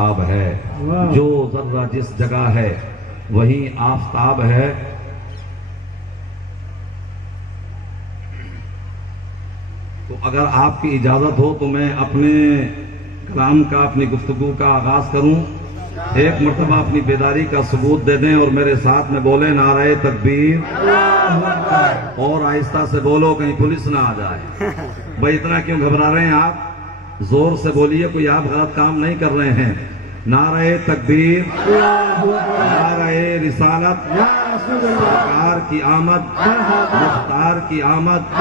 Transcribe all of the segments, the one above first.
آفتاب ہے، جو ذرہ جس جگہ ہے وہیں آفتاب ہے۔ تو اگر آپ کی اجازت ہو تو میں اپنے کلام کا، اپنی گفتگو کا آغاز کروں۔ ایک مرتبہ اپنی بیداری کا ثبوت دے دیں اور میرے ساتھ میں بولیں نعرہ تکبیر، اور آہستہ سے بولو کہیں پولیس نہ آ جائے۔ بھائی اتنا کیوں گھبرا رہے ہیں آپ؟ زور سے بولیے، کوئی آپ غلط کام نہیں کر رہے ہیں۔ نعرہ تکبیر، نعرہ رسالت، سرکار کی آمد، مختار کی آمد،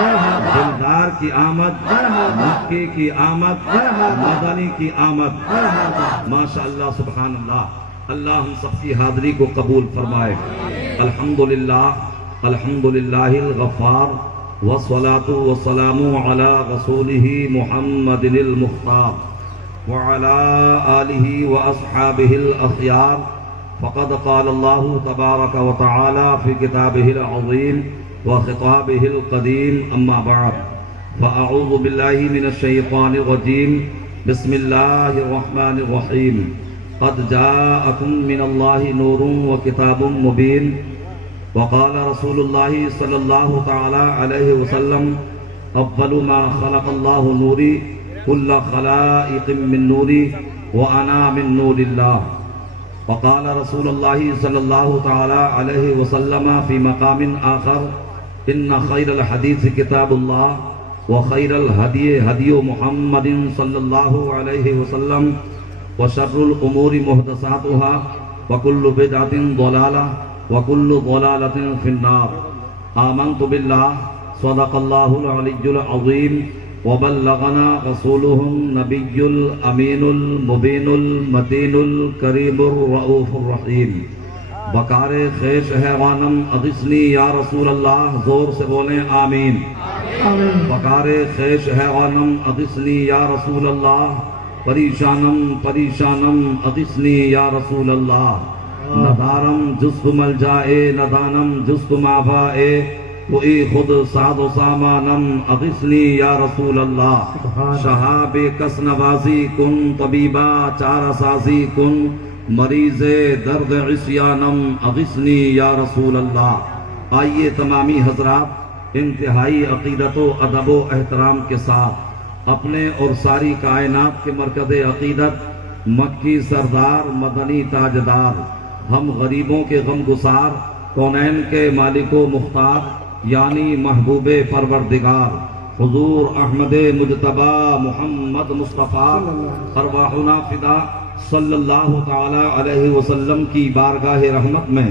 دلدار کی آمد، مکی کی آمد، مدنی کی آمد۔ ماشاءاللہ، سبحان اللہ۔ اللہ ہم سب کی حاضری کو قبول فرمائے۔ الحمدللہ، الحمدللہ الغفار، والصلاة والسلام علی رسولہ محمد المختار وعلى آلہ واصحابہ الاخیار۔ فقد قال اللہ تبارک وتعالی فی کتابہ العظیم وخطابہ القدیم، اما بعد فاعوذ باللہ من الشیطان الرجیم، بسم اللہ الرحمن الرحیم۔ قد جاءکم من اللہ نور وکتاب مبین۔ وقال رسول اللہ صلی اللہ تعالی علیہ وسلم، اول ما خلق اللہ نوری، کل خلائق من نوری، وانا من نور اللہ۔ وقال رسول اللہ صلی اللہ تعالی علیہ وسلم فی مقام آخر، ان خیر الحدیث کتاب اللہ، وخیر الہدی ہدی محمد صلی اللہ علیہ وسلم، وشر الامور محدثاتها، وکل بدعۃ ضلالہ، وکل ضلالۃ فی النار۔ آمنت باللہ، صدق اللہ العلی العظیم، وبلغنا رسولہ النبی الامین المبین المتین الکریم الرؤوف الرحیم۔ بکار خیش ہے غانم اغثنی یا رسول اللہ، زور سے بولیں آمین۔ بکار خیش ہے غانم اغثنی یا رسول اللہ، پریشانم پریشانم اغثنی یا رسول اللہ۔ ندارم جست ملجائے، ندانم جست معفائے، کوئی خود سعد و سامانم اغثنی یا رسول اللہ۔ شہاب کس نوازی کن، طبیبہ چارہ سازی کن، مریض درد عصیانم اغثنی یا رسول اللہ۔ آئیے تمامی حضرات انتہائی عقیدت و ادب و احترام کے ساتھ اپنے اور ساری کائنات کے مرکز عقیدت، مکی سردار، مدنی تاجدار، ہم غریبوں کے غم گسار، کونین کے مالک و مختار، یعنی محبوب پروردگار حضور احمد مجتبی محمد مصطفیٰ ارواحنا فدا صلی اللہ تعالی علیہ وسلم کی بارگاہ رحمت میں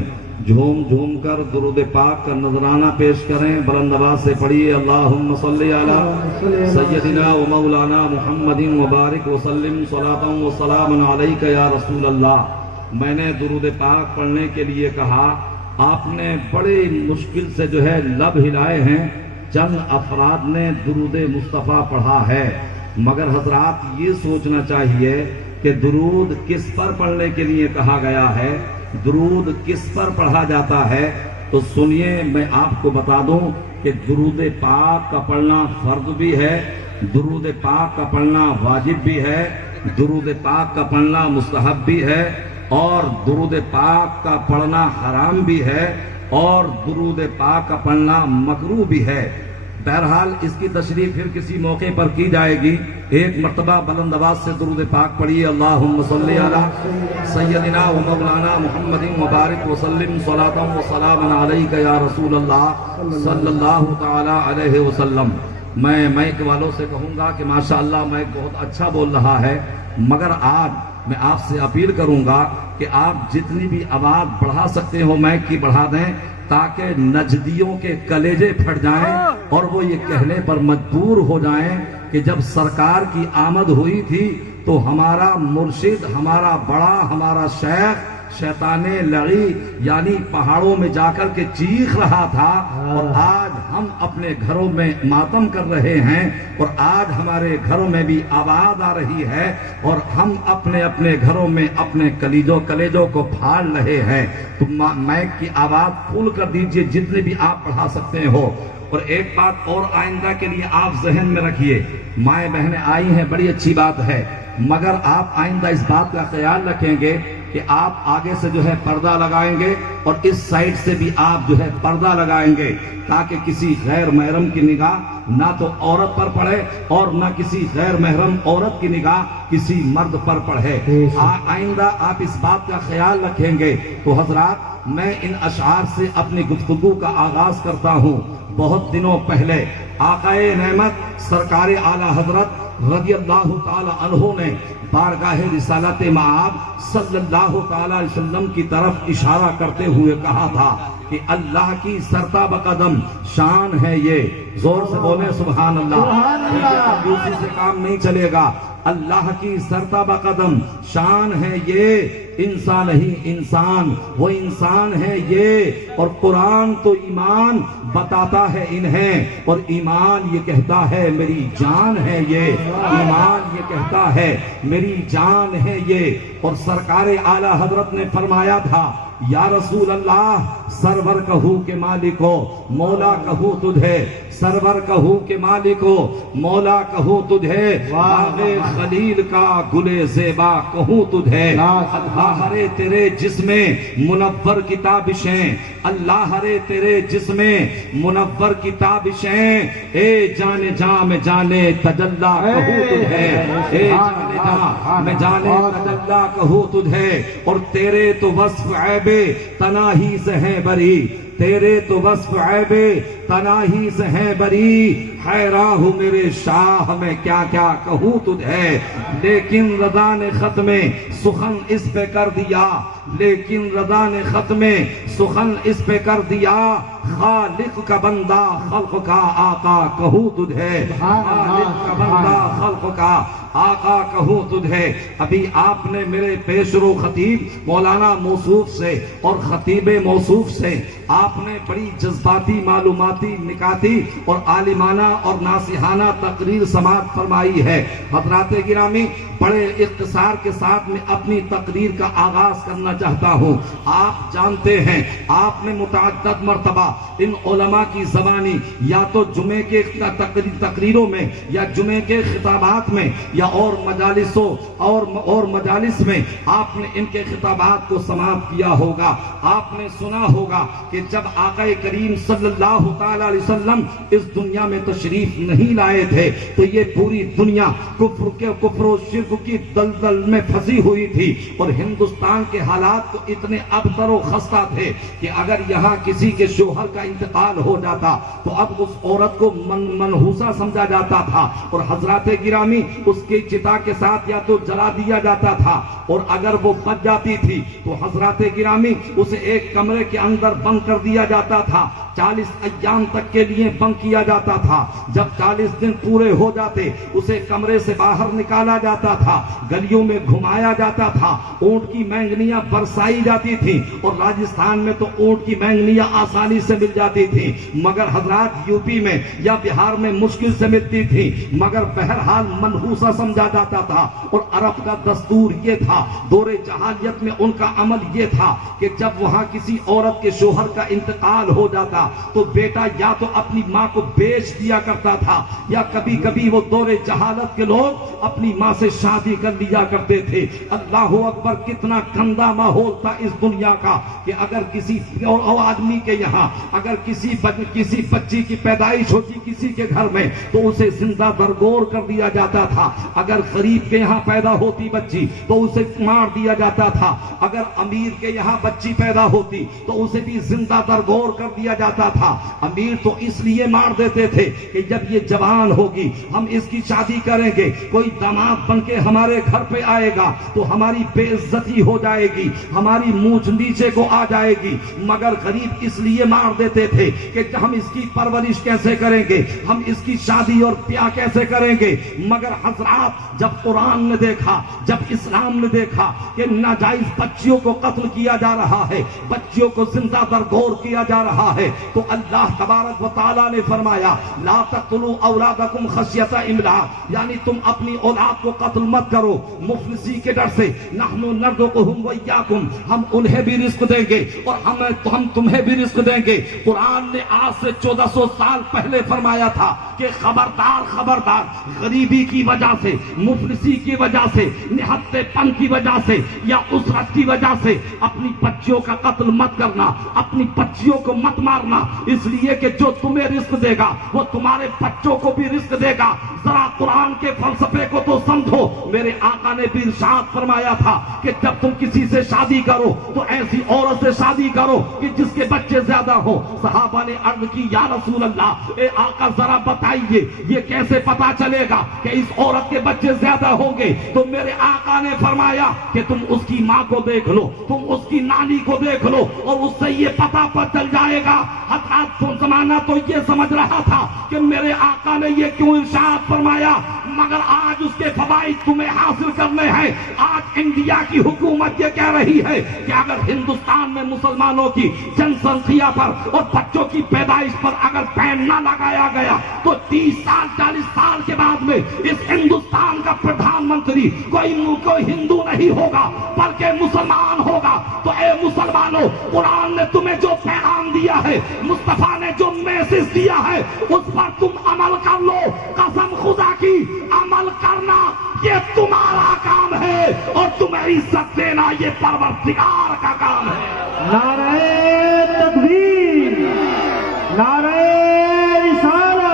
جھوم جھوم کر درود پاک کا نذرانہ پیش کریں۔ بلند آواز سے پڑھیے، اللہم صلی علی سیدنا و مولانا محمد وبارک وسلم صلاۃ و سلام علیک یا رسول اللہ۔ میں نے درود پاک پڑھنے کے لیے کہا، آپ نے بڑے مشکل سے جو ہے لب ہلائے ہیں، چند افراد نے درود مصطفیٰ پڑھا ہے، مگر حضرات یہ سوچنا چاہیے کہ درود کس پر پڑھنے کے لیے کہا گیا ہے، درود کس پر پڑھا جاتا ہے۔ تو سنیے، میں آپ کو بتا دوں کہ درود پاک کا پڑھنا فرض بھی ہے، درود پاک کا پڑھنا واجب بھی ہے، درود پاک کا پڑھنا مستحب بھی ہے، اور درود پاک کا پڑھنا حرام بھی ہے، اور درود پاک کا پڑھنا مکروہ بھی ہے۔ بہرحال اس کی تشریح پھر کسی موقع پر کی جائے گی۔ ایک مرتبہ بلند آواز سے درود پاک پڑھیے، اللہم صلی علی سیدنا و مولانا محمد مبارک وسلم صلاۃ و سلام علیک یا رسول اللہ صلی اللہ تعالی علیہ وسلم۔ میں مائک والوں سے کہوں گا کہ ماشاءاللہ مائک بہت اچھا بول رہا ہے، مگر آج میں آپ سے اپیل کروں گا کہ آپ جتنی بھی آواز بڑھا سکتے ہو مائک کی بڑھا دیں، تاکہ نجدیوں کے کلیجے پھٹ جائیں اور وہ یہ کہنے پر مجبور ہو جائیں کہ جب سرکار کی آمد ہوئی تھی تو ہمارا مرشد، ہمارا بڑا، ہمارا شیخ شیطان لعی یعنی پہاڑوں میں جا کر کے چیخ رہا تھا، اور آج ہم اپنے گھروں میں ماتم کر رہے ہیں، اور آج ہمارے گھروں میں بھی آواز آ رہی ہے، اور ہم اپنے اپنے گھروں میں اپنے کلیجوں کو پھاڑ رہے ہیں۔ تو مائک کی آواز پھول کر دیجئے جتنے بھی آپ پڑھا سکتے ہو۔ اور ایک بات اور آئندہ کے لیے آپ ذہن میں رکھیے، مائیں بہنیں آئی ہیں، بڑی اچھی بات ہے، مگر آپ آئندہ اس بات کا خیال رکھیں گے کہ آپ آگے سے جو ہے پردہ لگائیں گے اور اس سائڈ سے بھی آپ جو ہے پردہ لگائیں گے تاکہ کسی غیر محرم کی نگاہ نہ تو عورت پر پڑے اور نہ کسی غیر محرم عورت کی نگاہ کسی مرد پر پڑے۔ آئندہ آپ اس بات کا خیال رکھیں گے۔ تو حضرات، میں ان اشعار سے اپنی گفتگو کا آغاز کرتا ہوں۔ بہت دنوں پہلے آقائے نعمت سرکار اعلی حضرت رضی اللہ تعالی عنہ نے بارگاہ رسالت مآب صلی اللہ تعالی علیہ وسلم کی طرف اشارہ کرتے ہوئے کہا تھا کہ اللہ کی سرتاب قدم شان ہے یہ۔ زور سے بولیں سبحان اللہ۔ دوسری سے کام نہیں چلے گا۔ اللہ کی سرتاب قدم شان ہے یہ، انسان ہی انسان، وہ انسان ہے یہ، اور قرآن تو ایمان بتاتا ہے انہیں، اور ایمان یہ کہتا ہے میری جان ہے یہ، ایمان یہ کہتا ہے میری جان ہے یہ۔ اور سرکار اعلی حضرت نے فرمایا تھا یا رسول اللہ، سرور کہو کہ مالک ہو، مولا کہو تجھے، سرور کہو کہ مالک ہو، مولا کہو تجھے، باغ خلیل کا گلے زیبا کہوں تجھے۔ اللہ رے تیرے جسم منور کی تابشیں، اللہ رے تیرے جسم منور کی تابشیں، اے جانے جاں میں جانے تجلا کہوں تجھے، اے جانے جاں میں جانے تجلا کہوں تجھے۔ اور تیرے تو وصف عیب تناہی سے ہیں بری، تیرے تو وصف عیب تناہی سے ہیں بری، حیراں ہوں میرے شاہ میں کیا کیا کہوں تجھے۔ لیکن رضا نے ختم سخن اس پہ کر دیا، لیکن رضا نے ختم سخن اس پہ کر دیا، خالق کا بندہ خلق کا آقا کہوں تجھے، خالق کا بندہ خلق کا آقا کہوں تجھے۔ ابھی آپ نے میرے پیشرو خطیب مولانا موصوف سے اور خطیب موصوف سے آپ نے بڑی جذباتی، معلوماتی، نکاتی اور عالمانہ اور ناصحانہ تقریر سماعت فرمائی ہے۔ حضرات گرامی، بڑے اختصار کے ساتھ میں اپنی تقریر کا آغاز کرنا چاہتا ہوں۔ آپ جانتے ہیں، آپ نے متعدد مرتبہ ان علماء کی زبانی یا تو جمعے کے تقریروں میں یا جمعے کے خطابات میں یا اور مجالسوں اور مجالس میں آپ نے ان کے خطابات کو سماعت کیا ہوگا۔ آپ نے سنا ہوگا کہ جب آقا کریم صلی اللہ تعالی علیہ وسلم اس دنیا میں تشریف نہیں لائے تھے تو یہ پوری دنیا کفر و شرک کی دلدل میں پھنسی ہوئی تھی، اور ہندوستان کے حالات تو اتنے ابتر و خستہ تھے کہ اگر یہاں کسی کے شوہر کا انتقال ہو جاتا تو اب اس عورت کو منحوسہ سمجھا جاتا تھا، اور حضرات گرامی اس کے چتا کے ساتھ یا تو جلا دیا جاتا تھا، اور اگر وہ بچ جاتی تھی تو حضرات گرامی اسے ایک کمرے کے اندر بند کر دیا جاتا تھا، 40 ایام تک کے لیے بند کیا جاتا تھا۔ جب 40 دن پورے ہو جاتے اسے کمرے سے باہر نکالا جاتا تھا، گلیوں میں گھمایا جاتا تھا، اونٹ کی مینگنیاں برسائی جاتی تھی، اور راجستھان میں تو اونٹ کی مینگنیاں آسانی سے مل جاتی تھی، مگر حضرات یوپی میں یا بہار میں مشکل سے ملتی تھی، مگر بہرحال منحوسہ سمجھا جاتا تھا۔ اور عرب کا دستور یہ تھا، دور جاہلیت میں ان کا عمل یہ تھا کہ جب وہاں کسی عورت کے شوہر کا انتقال ہو جاتا تو بیٹا یا تو اپنی ماں کو بیچ دیا کرتا تھا، یا کبھی کبھی وہ دور جہالت کے لوگ اپنی ماں سے شادی کر لیا کرتے تھے۔ اللہ اکبر، کتنا گندا ماحول تھا اس دنیا کا کہ اگر کسی آدمی کے یہاں اگر کسی بچی کی پیدائش ہوتی کسی کے گھر میں تو اسے زندہ درگور کر دیا جاتا تھا، اگر غریب کے یہاں پیدا ہوتی بچی تو اسے مار دیا جاتا تھا، اگر امیر کے یہاں بچی پیدا ہوتی تو اسے بھی زندہ درگور کر دیا جاتا تھا۔ امیر تو اس لیے مار دیتے تھے کہ جب یہ جوان ہوگی ہم اس کی شادی کریں گے، کوئی داماد بن کے ہمارے گھر پہ آئے گا تو ہماری بے عزتی ہو جائے گی، ہماری مونچھ نیچے کو آ جائے گی۔ مگر غریب اس لیے مار دیتے تھے کہ ہم اس کی پرورش کیسے کریں گے، ہم اس کی شادی اور بیاہ کیسے کریں گے۔ مگر حضرات، جب قرآن نے دیکھا، جب اسلام نے دیکھا کہ ناجائز بچیوں کو قتل کیا جا رہا ہے، بچیوں کو زندہ درگور کیا جا رہا ہے، تو اللہ تبارک و تعالیٰ نے فرمایا لا تقتلوا اولادکم خشیۃ املاق، یعنی تم اپنی اولاد کو قتل مت کرو مفلسی کے ڈر سے. نحن نرزقہم وإیاکم, ہم انہیں بھی رزق دیں گے اور ہم تمہیں بھی رزق دیں گے. قرآن نے آج سے 1400 سال پہلے فرمایا تھا کہ خبردار خبردار, غریبی کی وجہ سے, مفلسی کی وجہ سے, نہتے پن کی وجہ سے یا اسرت کی وجہ سے اپنی بچیوں کا قتل مت کرنا, اپنی بچیوں کو مت مارنا, اس لیے کہ جو تمہیں رزق دے گا وہ تمہارے بچوں کو بھی رزق دے گا. ذرا قرآن کے فلسفے کو تو سمجھو. میرے آقا نے بھی ارشاد فرمایا تھا کہ جب تم کسی سے شادی کرو تو ایسی عورت سے شادی کرو کہ جس کے بچے زیادہ ہو. صحابہ نے عرض کی یا رسول اللہ, اے آقا ذرا بتائیے یہ کیسے پتا چلے گا کہ اس عورت کے بچے زیادہ ہوں گے؟ تو میرے آقا نے فرمایا کہ تم اس کی ماں کو دیکھ لو, تم اس کی نانی کو دیکھ لو, اور اس سے یہ پتا چل جائے گا. حضرات زمانہ تو یہ سمجھ رہا تھا کہ میرے آقا نے یہ کیوں ارشاد فرمایا, مگر آج اس کے فوائد تمہیں حاصل کرنے ہیں. آج انڈیا کی حکومت یہ کہہ رہی ہے کہ اگر ہندوستان میں مسلمانوں کی جن سنکھیا پر اور بچوں کی پیدائش پر اگر بین نہ لگایا گیا تو 30 سال 40 سال کے بعد میں اس ہندوستان کا پردھان منتری کوئی ہندو نہیں ہوگا بلکہ مسلمان ہوگا. تو اے مسلمانوں, قرآن نے تمہیں جو پیغام دیا ہے, مصطفیٰ نے جو میسج دیا ہے, اس پر تم عمل کر لو. قسم خدا کی عمل کرنا یہ تمہارا کام ہے اور تمہیں عزت دینا یہ پروردگار کا کام ہے. نعرہ تکبیر, نعرہ رسالت.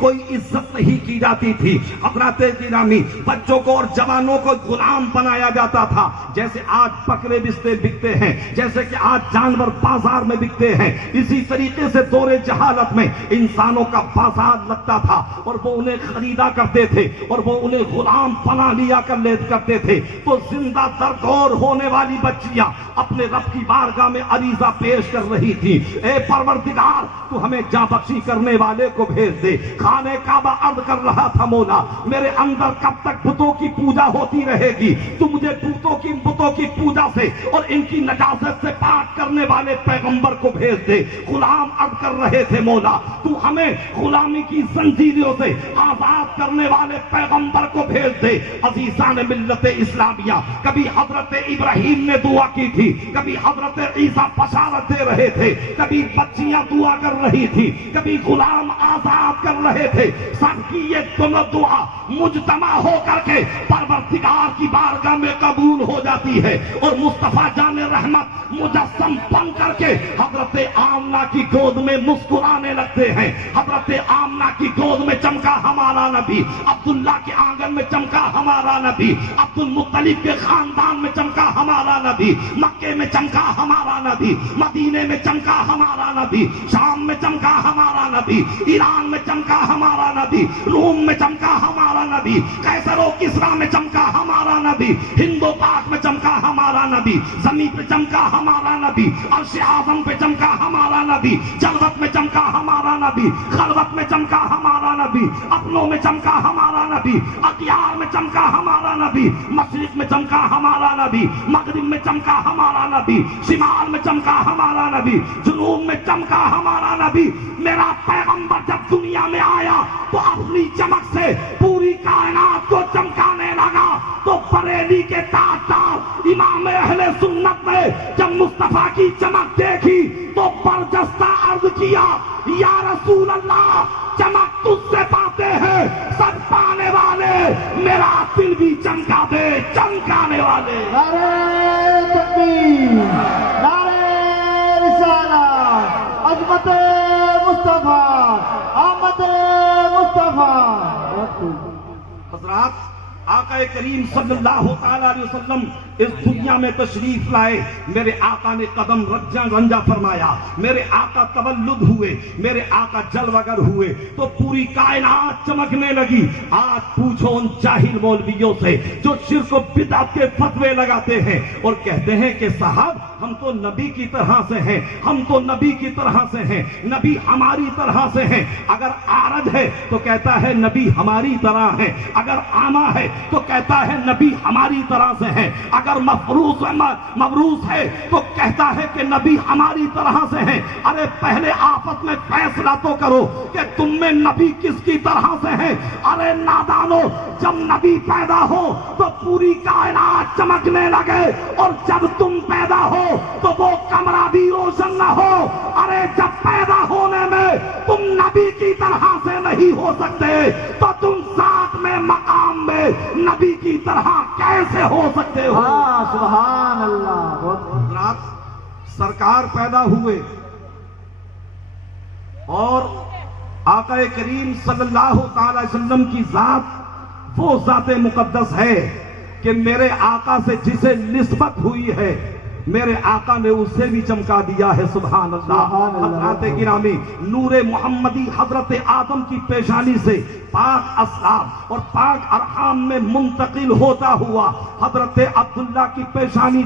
کوئی عزت نہیں کی جاتی تھی. حضرات گرامی, بچوں کو اور جوانوں کو غلام بنایا جاتا تھا. جیسے آج بکرے بکتے ہیں, جیسے کہ آج جانور بازار میں بکتے ہیں, اسی طریقے سے دور جہالت میں انسانوں کا بازار لگتا تھا اور وہ انہیں خریدا کرتے تھے اور وہ انہیں غلام بنا لیا کرتے تھے. تو زندہ درگور ہونے والی بچیاں اپنے رب کی بارگاہ میں عریضہ پیش کر رہی تھی, اے پروردگار تو ہمیں جاں بخشی کرنے والے کو بھیج دے. خانہ کعبہ عرض کر رہا تھا, مولا میرے اندر کب تک بتوں کی پوجا ہوتی رہے گی؟ تو مجھے بتوں کی پوجا سے اور ان کی نجاست سے پاک کرنے والے پیغمبر کو بھیج دے. غلام عرض کر رہے تھے, مولا تو ہمیں غلامی کی زنجیروں سے آزاد کرنے والے پیغمبر کو بھیج دے. عزیزان ملت اسلامیہ, کبھی حضرت ابراہیم نے دعا کی تھی, کبھی حضرت عیسیٰ بشارت دے رہے تھے, کبھی بچیاں دعا کر رہی تھی, کبھی غلام آزاد کر رہے تھے. سب کی یہ دونوں دعا مجتمع ہو کر کے پروردگار کی بارگاہ میں قبول ہو جاتی ہے اور مصطفیٰ جان رحمت مجسم بن کر کے حضرت آمنہ کی گود میں مسکرانے لگتے ہیں. حضرت آمنہ کی گود میں چمکا ہمارا نبی, عبداللہ کے آنگن میں چمکا ہمارا نبی, عبد المطلب کے خاندان میں چمکا ہمارا نبی, مکے میں چمکا ہمارا نبی, مدینے میں چمکا ہمارا نبی, شام میں چمکا ہمارا نبی, ایران میں چمکا ہمارا نبی, روم میں چمکا ہمارا نبی, قیصر و کسریٰ میں چمکا ہمارا نبی, ہند و پاک میں چمکا ہمارا نبی, زمین پہ چمکا ہمارا نبی, عرش اعظم پہ چمکا ہمارا نبی, جلوت میں چمکا ہمارا نبی, خلوت میں چمکا ہمارا نبی, اپنوں میں چمکا ہمارا نبی, اغیار میں چمکا ہمارا نبی, مشرق میں چمکا ہمارا نبی, مغرب میں چمکا ہمارا نبی, شمال میں چمکا ہمارا نبی, جنوب میں چمکا ہمارا نبی. میرا پیغمبر جب دنیا میں آیا تو اپنی چمک سے پوری کائنات کو چمکانے لگا. تو بریلی کے تاجدار امام اہل سنت نے جب مصطفیٰ کی چمک دیکھی تو برجستہ عرض کیا, یا رسول اللہ چمک تجھ سے پاتے ہیں سب پانے والے, میرا دل بھی چمکا دے چمکانے والے. نعرہ تکبیر, نعرہ رسالت, عظمت مصطفیٰ, آمد مصطفیٰ. حضرات, آقا کریم صلی اللہ تعالی علیہ وسلم اس دنیا میں تشریف لائے. میرے آقا نے قدم رنجا فرمایا, میرے آقا تولد ہوئے, میرے آقا جلوگر ہوئے تو پوری کائنات چمکنے لگی. آج پوچھو ان جاہل مولویوں سے جو شرک و بدعت کے فتوے لگاتے ہیں اور کہتے ہیں کہ صاحب ہم ہم تو نبی کی طرح سے ہیں، ہم تو نبی کی طرح سے ہیں، نبی ہماری طرح سے ہیں۔ اگر عارض ہے تو کہتا ہے نبی ہماری طرح ہے، اگر عامہ ہے تو کہتا ہے نبی ہماری طرح سے ہے، اگر مبروس ہے تو کہتا ہے کہ نبی ہماری طرح سے ہیں۔ ارے پہلے آفت میں فیصلہ تو کرو کہ تم میں نبی کس کی طرح سے ہیں۔ ارے نادانو، جب نبی پیدا ہو تو پوری کائنات چمکنے لگے، اور جب تم پیدا ہو تو وہ کمرہ بھی روشن نہ ہو۔ ارے جب پیدا ہونے میں تم نبی کی طرح سے نہیں ہو سکتے تو تم ساتھ میں مقام میں نبی کی طرح کیسے ہو سکتے ہو؟ سبحان اللہ۔ حضرات، سرکار پیدا ہوئے اور آقا کریم صلی اللہ تعالی وسلم کی ذات وہ ذات مقدس ہے کہ میرے آقا سے جسے نسبت ہوئی ہے میرے آقا نے اسے بھی چمکا دیا ہے۔ سبحان اللہ۔ حضرات گرامی، نور محمدی حضرت آدم کی پیشانی سے پاک اسرار اور پاک ارحام میں منتقل ہوتا ہوا حضرت عبداللہ کی پیشانی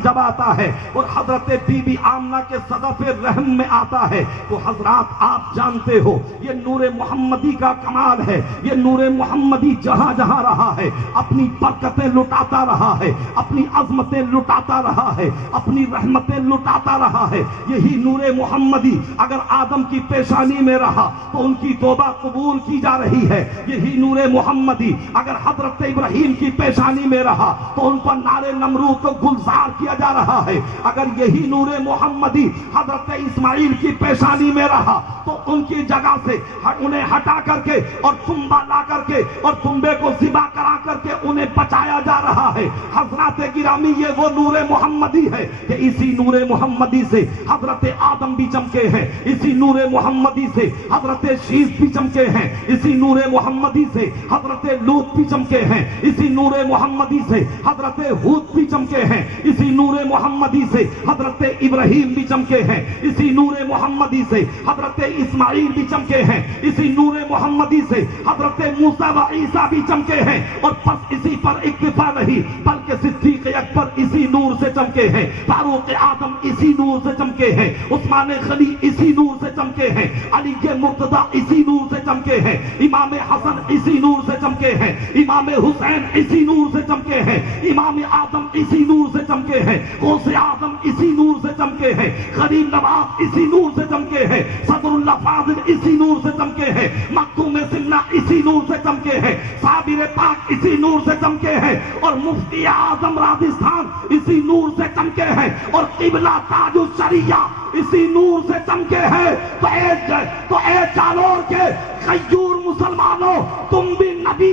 جب آتا ہے اور حضرت بی بی آمنہ کے صدف رحم میں آتا ہے تو حضرات آپ جانتے ہو یہ نور محمدی کا کمال ہے۔ یہ نور محمدی جہاں جہاں رہا ہے اپنی برکتیں لٹاتا رہا ہے، اپنی عظمتیں لٹاتا رہا ہے، اپنی رحمتیں لٹاتا رہا ہے۔ یہی نور محمدی اگر آدم کی پیشانی میں رہا تو ان کی توبہ قبول کی جا رہی ہے۔ یہی نور محمدی اگر حضرت ابراہیم کی پیشانی میں رہا تو ان پر نار نمرود کو گلزار کیا جا رہا ہے۔ اگر یہی نور محمدی حضرت اسماعیل کی پیشانی میں رہا تو ان کی جگہ سے انہیں ہٹا کر کے اور تنبا لا کر کے اور تنبے کو ذبح کرا کر کے انہیں بچایا جا رہا ہے۔ حضرات گرامی، یہ وہ نور محمدی ہے کہ اسی نور محمدی سے حضرت آدم بھی چمکے ہیں، اسی نور محمدی سے حضرت شیس بھی چمکے ہیں، اسی نور محمدی سے حضرت لوط بھی چمکے ہیں، اسی نور محمدی سے حضرت ہود بھی چمکے ہیں، اسی نور محمدی سے حضرت ابراہیم بھی چمکے ہیں، اسی نور محمدی سے حضرت اسماعیل بھی چمکے ہیں، اسی نور محمدی سے حضرت موسیٰ و عیسیٰ بھی چمکے ہیں۔ اور بس اسی پر اکتفا نہیں بلکہ صدیق اکبر اسی نور سے چمکے ہیں، فاروق اعظم اسی نور سے چمکے ہیں، عثمان غنی اسی نور سے چمکے ہیں، علی مرتضیٰ اسی نور سے چمکے ہیں، امام حسن اسی نور سے چمکے ہیں، امام حسین اسی نور سے چمکے ہیں، امام اعظم اسی نور سے چمکے ہیں، غوث اعظم اسی نور سے چمکے ہیں، غریب نواز اسی نور سے چمکے ہیں، صدر اللہ فاضل اسی نور سے چمکے ہیں، مخدوم سنہ اسی نور سے چمکے ہیں، صابر پاک اسی نور سے چمکے ہیں، اور مفتی اعظم راجستھان اسی نور سے چمکے ہیں، اور قبلہ تاج الشریعہ اسی نور سے چمکے ہیں۔ تو اے جالور کے غیور مسلمانوں، تم بھی نبی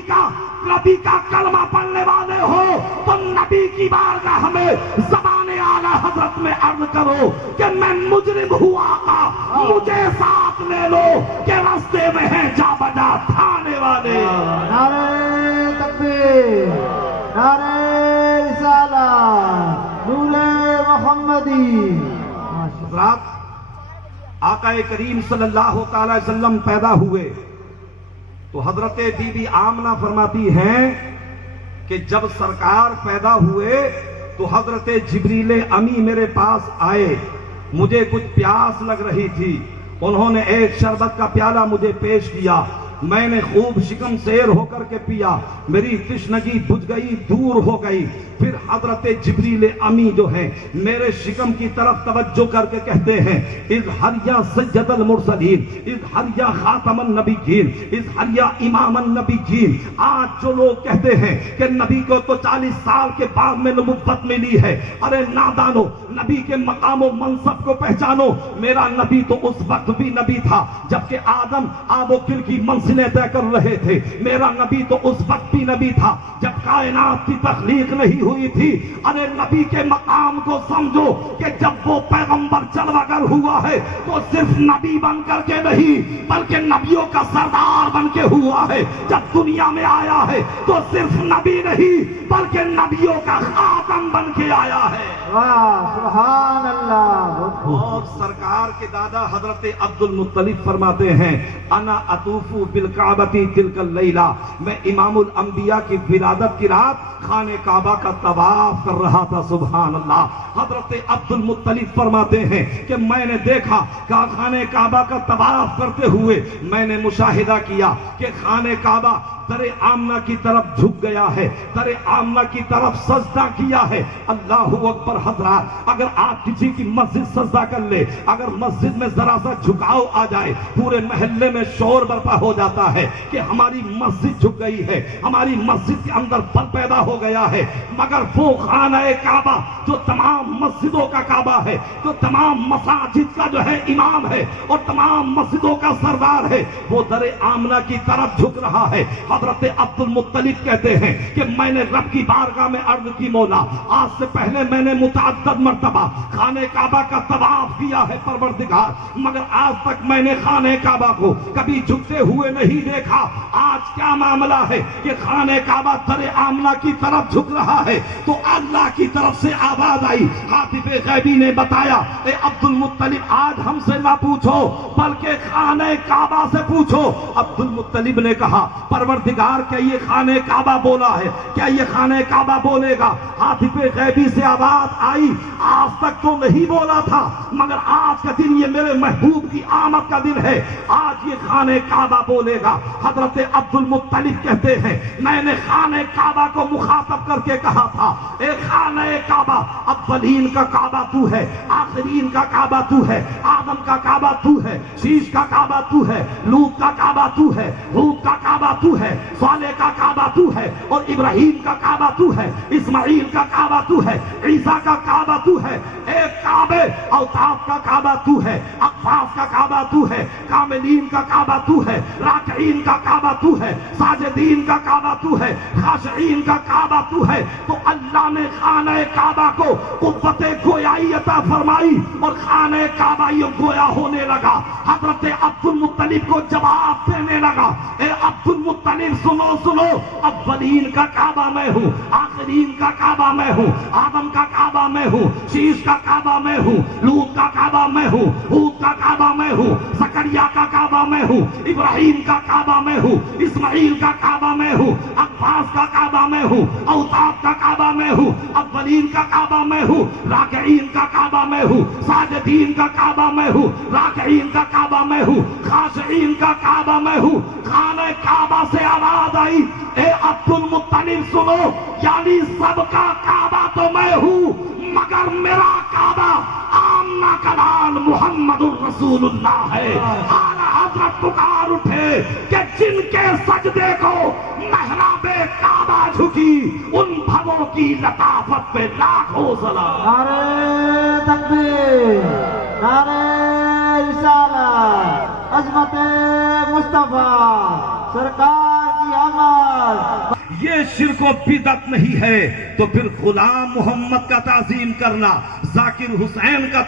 کا کلمہ پڑھنے والے ہو تو نبی کی بارگاہ میں زبان اعلیٰ حضرت میں عرض کرو کہ میں مجرم ہوں آقا، مجھے ساتھ لے لو کہ راستے میں ہیں جا بجا تھانے والے۔ نعرہ تکبیر، نعرہ رسالت، نور محمدی۔ حضرات، آقا کریم صلی اللہ تعالی وسلم پیدا ہوئے تو حضرت بی بی آمنہ فرماتی ہیں کہ جب سرکار پیدا ہوئے تو حضرت جبریل امی میرے پاس آئے، مجھے کچھ پیاس لگ رہی تھی، انہوں نے ایک شربت کا پیالہ مجھے پیش کیا، میں نے خوب شکم سیر ہو کر کے پیا، میری تشنگی بجھ گئی، دور ہو گئی۔ پھر حضرت جبریل امی جو ہیں میرے شکم کی طرف توجہ کر کے کہتے ہیں، اظہر یا سید المرسلین، اظہر یا خاتم النبیین، اظہر یا امام النبیین۔ آج جو لوگ کہتے ہیں کہ نبی کو تو 40 سال کے بعد میں نبوت ملی ہے، ارے نادانو، نبی کے مقام و منصب کو پہچانو۔ میرا نبی تو اس وقت بھی نبی تھا جبکہ آدم آب و گل کی منزلیں طے کر رہے تھے، میرا نبی تو اس وقت بھی نبی تھا جب کائنات کی تخلیق نہیں ہوئی تھی۔ ارے نبی کے مقام کو سمجھو کہ جب وہ پیغمبر جلوہ گر ہوا ہے تو صرف نبی بن کر کے نہیں بلکہ نبیوں کا سردار بن کے ہوا ہے۔ جب دنیا میں آیا ہے تو صرف نبی نہیں بلکہ نبیوں کا خاتم بن کے آیا ہے۔ واہ، سبحان اللہ۔ اور سرکار کے دادا حضرت عبد المطلب فرماتے ہیں، انا اطوف بالکعبۃ تلک اللیلہ، میں امام الانبیاء کی ولادت کی رات خانہ کعبہ کا طواف کر رہا تھا۔ سبحان اللہ۔ حضرت عبد المطلب فرماتے ہیں کہ میں نے دیکھا کہ خانہ کعبہ کا طواف کرتے ہوئے میں نے مشاہدہ کیا کہ خانہ کعبہ در آمنہ کی طرف جھک گیا ہے، در آمنہ کی طرف سجدہ کیا ہے۔ اللہ اکبر۔ حضرات اگر آپ کسی کی مسجد سجدہ کر لے، اگر مسجد میں ذرا سا جھکاؤ آ جائے، پورے محلے میں شور برپا ہو جاتا ہے کہ ہماری مسجد جھک گئی ہے، ہماری مسجد کے اندر پل پیدا ہو گیا ہے۔ مگر وہ خانہ کعبہ جو تمام مسجدوں کا کعبہ ہے، جو تمام مساجد کا جو ہے امام ہے اور تمام مسجدوں کا سردار ہے، وہ در آمنہ کی طرف جھک رہا ہے۔ حضرت عبد المطلب کہتے ہیں کہ میں نے رب کی بارگاہ میں عرض کی، مولا آج سے پہلے میں نے متعدد مرتبہ خانہ کعبہ کا طواف کیا ہے پروردگار، مگر آج تک میں نے خانہ کعبہ کو کبھی جھکتے ہوئے نہیں دیکھا۔ آج کیا معاملہ ہے کہ خانہ کعبہ در آمنہ کی طرف جھک رہا ہے؟ تو اللہ کی طرف سے آواز آئی، حاطب غیبی نے بتایا، اے عبد المطلب آج ہم سے نہ پوچھو بلکہ خانہ کعبہ سے پوچھو۔ عبد المطلب نے کہا، پروردگار کیا یہ خانہ کعبہ بولا ہے؟ کیا یہ خانہ کعبہ بولے گا؟ حاطب غیبی سے آواز آئی، آج تک تو نہیں بولا تھا، مگر آج کا دن یہ میرے محبوب کی آمد کا دن ہے، آج یہ خانہ کعبہ بولے گا۔ حضرت عبد المطلب کہتے ہیں میں نے خانہ کعبہ کو مخاطب کر کے کہا تھا، اے خانہ کعبہ، اولین کا کعبہ تو ہے، آخرین کا کعبہ تو ہے، آدم کا کعبہ تو ہے، شیش کا کعبہ تو ہے، لوط کا کعبہ تو ہے، ہود کا کعبہ تو ہے، صالح کا کعبہ تو ہے، اور ابراہیم کا کعبہ تو ہے، اسماعیل کا کعبہ تو ہے، عیسیٰ کا کعبہ تو ہے۔ اے کعبے، اوتاف کا کعبہ تو ہے، اقفاص کا کعبہ تو ہے، کاملین کا کعبہ تو ہے، راکعین کا کعبہ تو ہے، ساجدین کا کعبہ تو ہے، خاشعین کا کعبہ تو ہے۔ تو اللہ نے خانہ کعبہ کو قوت گویائی عطا فرمائی اور خانہ کعبہ یہ گویا ہونے لگا۔ حضرت عبد المطلب کو جواب دینے لگا، اے عبد المطلب سنو سنو، اولین کا کعبہ میں ہوں، آخرین کا کعبہ میں ہوں، آدم کا کعبہ میں ہوں، شیش کا کعبہ میں ہوں، لوط کا کعبہ میں ہوں، ہود کا کعبہ میں ہوں، زکریا کا کعبہ میں ہوں، ابراہیم کا کعبہ میں ہوں، اسماعیل کا کعبہ میں ہوں، اقفاص کا کعبہ میں ہوں، اوتاف کا کعبہ میں ہوں، اولین کا کعبہ میں ہوں، راکعین کا کعبہ میں ہوں، ساجدین کا کعبہ میں ہوں، راکعین کا کعبہ میں ہوں، خاشعین کا کعبہ میں ہوں۔ خانہ کعبہ سے آواز آئی، اے عبد المطلب سنو، یعنی سب کا کعبہ تو میں ہوں، مگر میرا کعبہ آمنہ کا لال محمد الرسول اللہ ہے۔ اعلیٰ حضرت پکار اٹھے کہ جن کے سجدے کو محراب کعبہ جھکی، ان بھووں کی لطافت پہ لاکھوں سلام۔ نعرہ تکبیر، نعرہ رسالت، عظمت مصطفیٰ سرکار کی آمد۔ یہ شرک و بدعت نہیں ہے تو پھر غلام محمد کا تعظیم کرنا، ذاکر حسین کا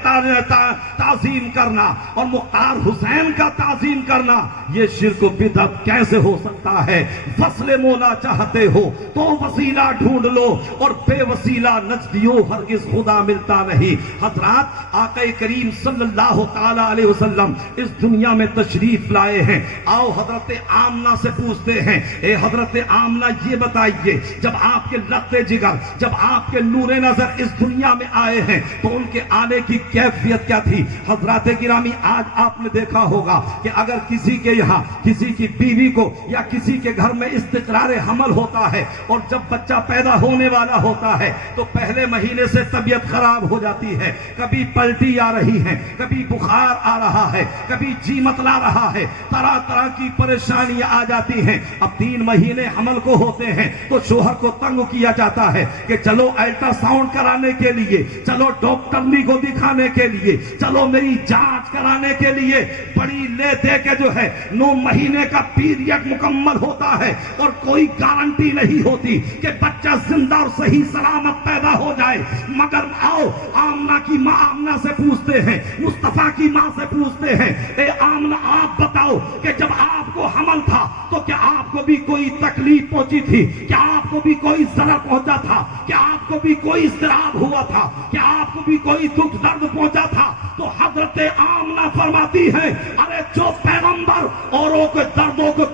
تعظیم کرنا اور مختار حسین کا تعظیم کرنا، یہ شرک و بدعت کیسے ہو سکتا ہے؟ وصل مولا چاہتے ہو تو وسیلہ ڈھونڈ لو، اور بے وسیلہ نجدیو ہرگز خدا ملتا نہیں۔ حضرات آقا کریم صلی اللہ تعالی علیہ وسلم اس دنیا میں تشریف لائے ہیں۔ آؤ حضرت آمنہ سے پوچھتے ہیں، اے حضرت آمنہ یہ بتائیے، جب آپ کے لخت جگر، جب آپ کے نور نظر اس دنیا میں آئے ہیں تو ان کے آنے کی کیفیت کیا تھی؟ حضرات گرامی، آج آپ نے دیکھا ہوگا کہ اگر کسی کے یہاں کسی کی بیوی کو یا کسی کے گھر میں استقرار حمل ہوتا ہے اور جب بچہ پیدا ہونے والا ہوتا ہے تو پہلے مہینے سے طبیعت خراب ہو جاتی ہے، کبھی پلٹی آ رہی ہے، کبھی بخار آ رہا ہے، کبھی جی متلا رہا ہے، طرح طرح کی پریشانیاں آ جاتی ہیں۔ اب 3 مہینے حمل کو ہوتے ہیں تو شوہر کو تنگ کیا جاتا ہے کہ چلو الٹرا ساؤنڈ کرانے کے لیے، چلو ڈاکٹرنی کو دکھانے کے لیے، چلو میری جانچ کرانے کے لیے۔ بڑی لے دے کے جو ہے 9 مہینے کا پیریڈ مکمل ہوتا ہے اور کوئی گارنٹی نہیں ہوتی کہ بچہ زندہ اور صحیح سلامت پیدا ہو جائے۔ مگر آؤ آمنہ کی ماں آمنہ سے پوچھتے ہیں، مصطفیٰ کی ماں سے پوچھتے ہیں، اے آمنہ آپ بتاؤ کہ جب آپ کو حمل تھا تو کیا آپ کو بھی کوئی تکلیف پہنچی تھی؟ کیا آپ کو بھی کوئی ضرر پہنچا تھا؟ کیا آپ کو بھی کوئی اضطراب ہوا تھا؟ کیا آپ کو بھی کوئی دکھ درد پہنچا تھا؟ تو حضرت آمنہ فرماتی ہے، ارے جو پیغمبر اوروں کے دردوں کو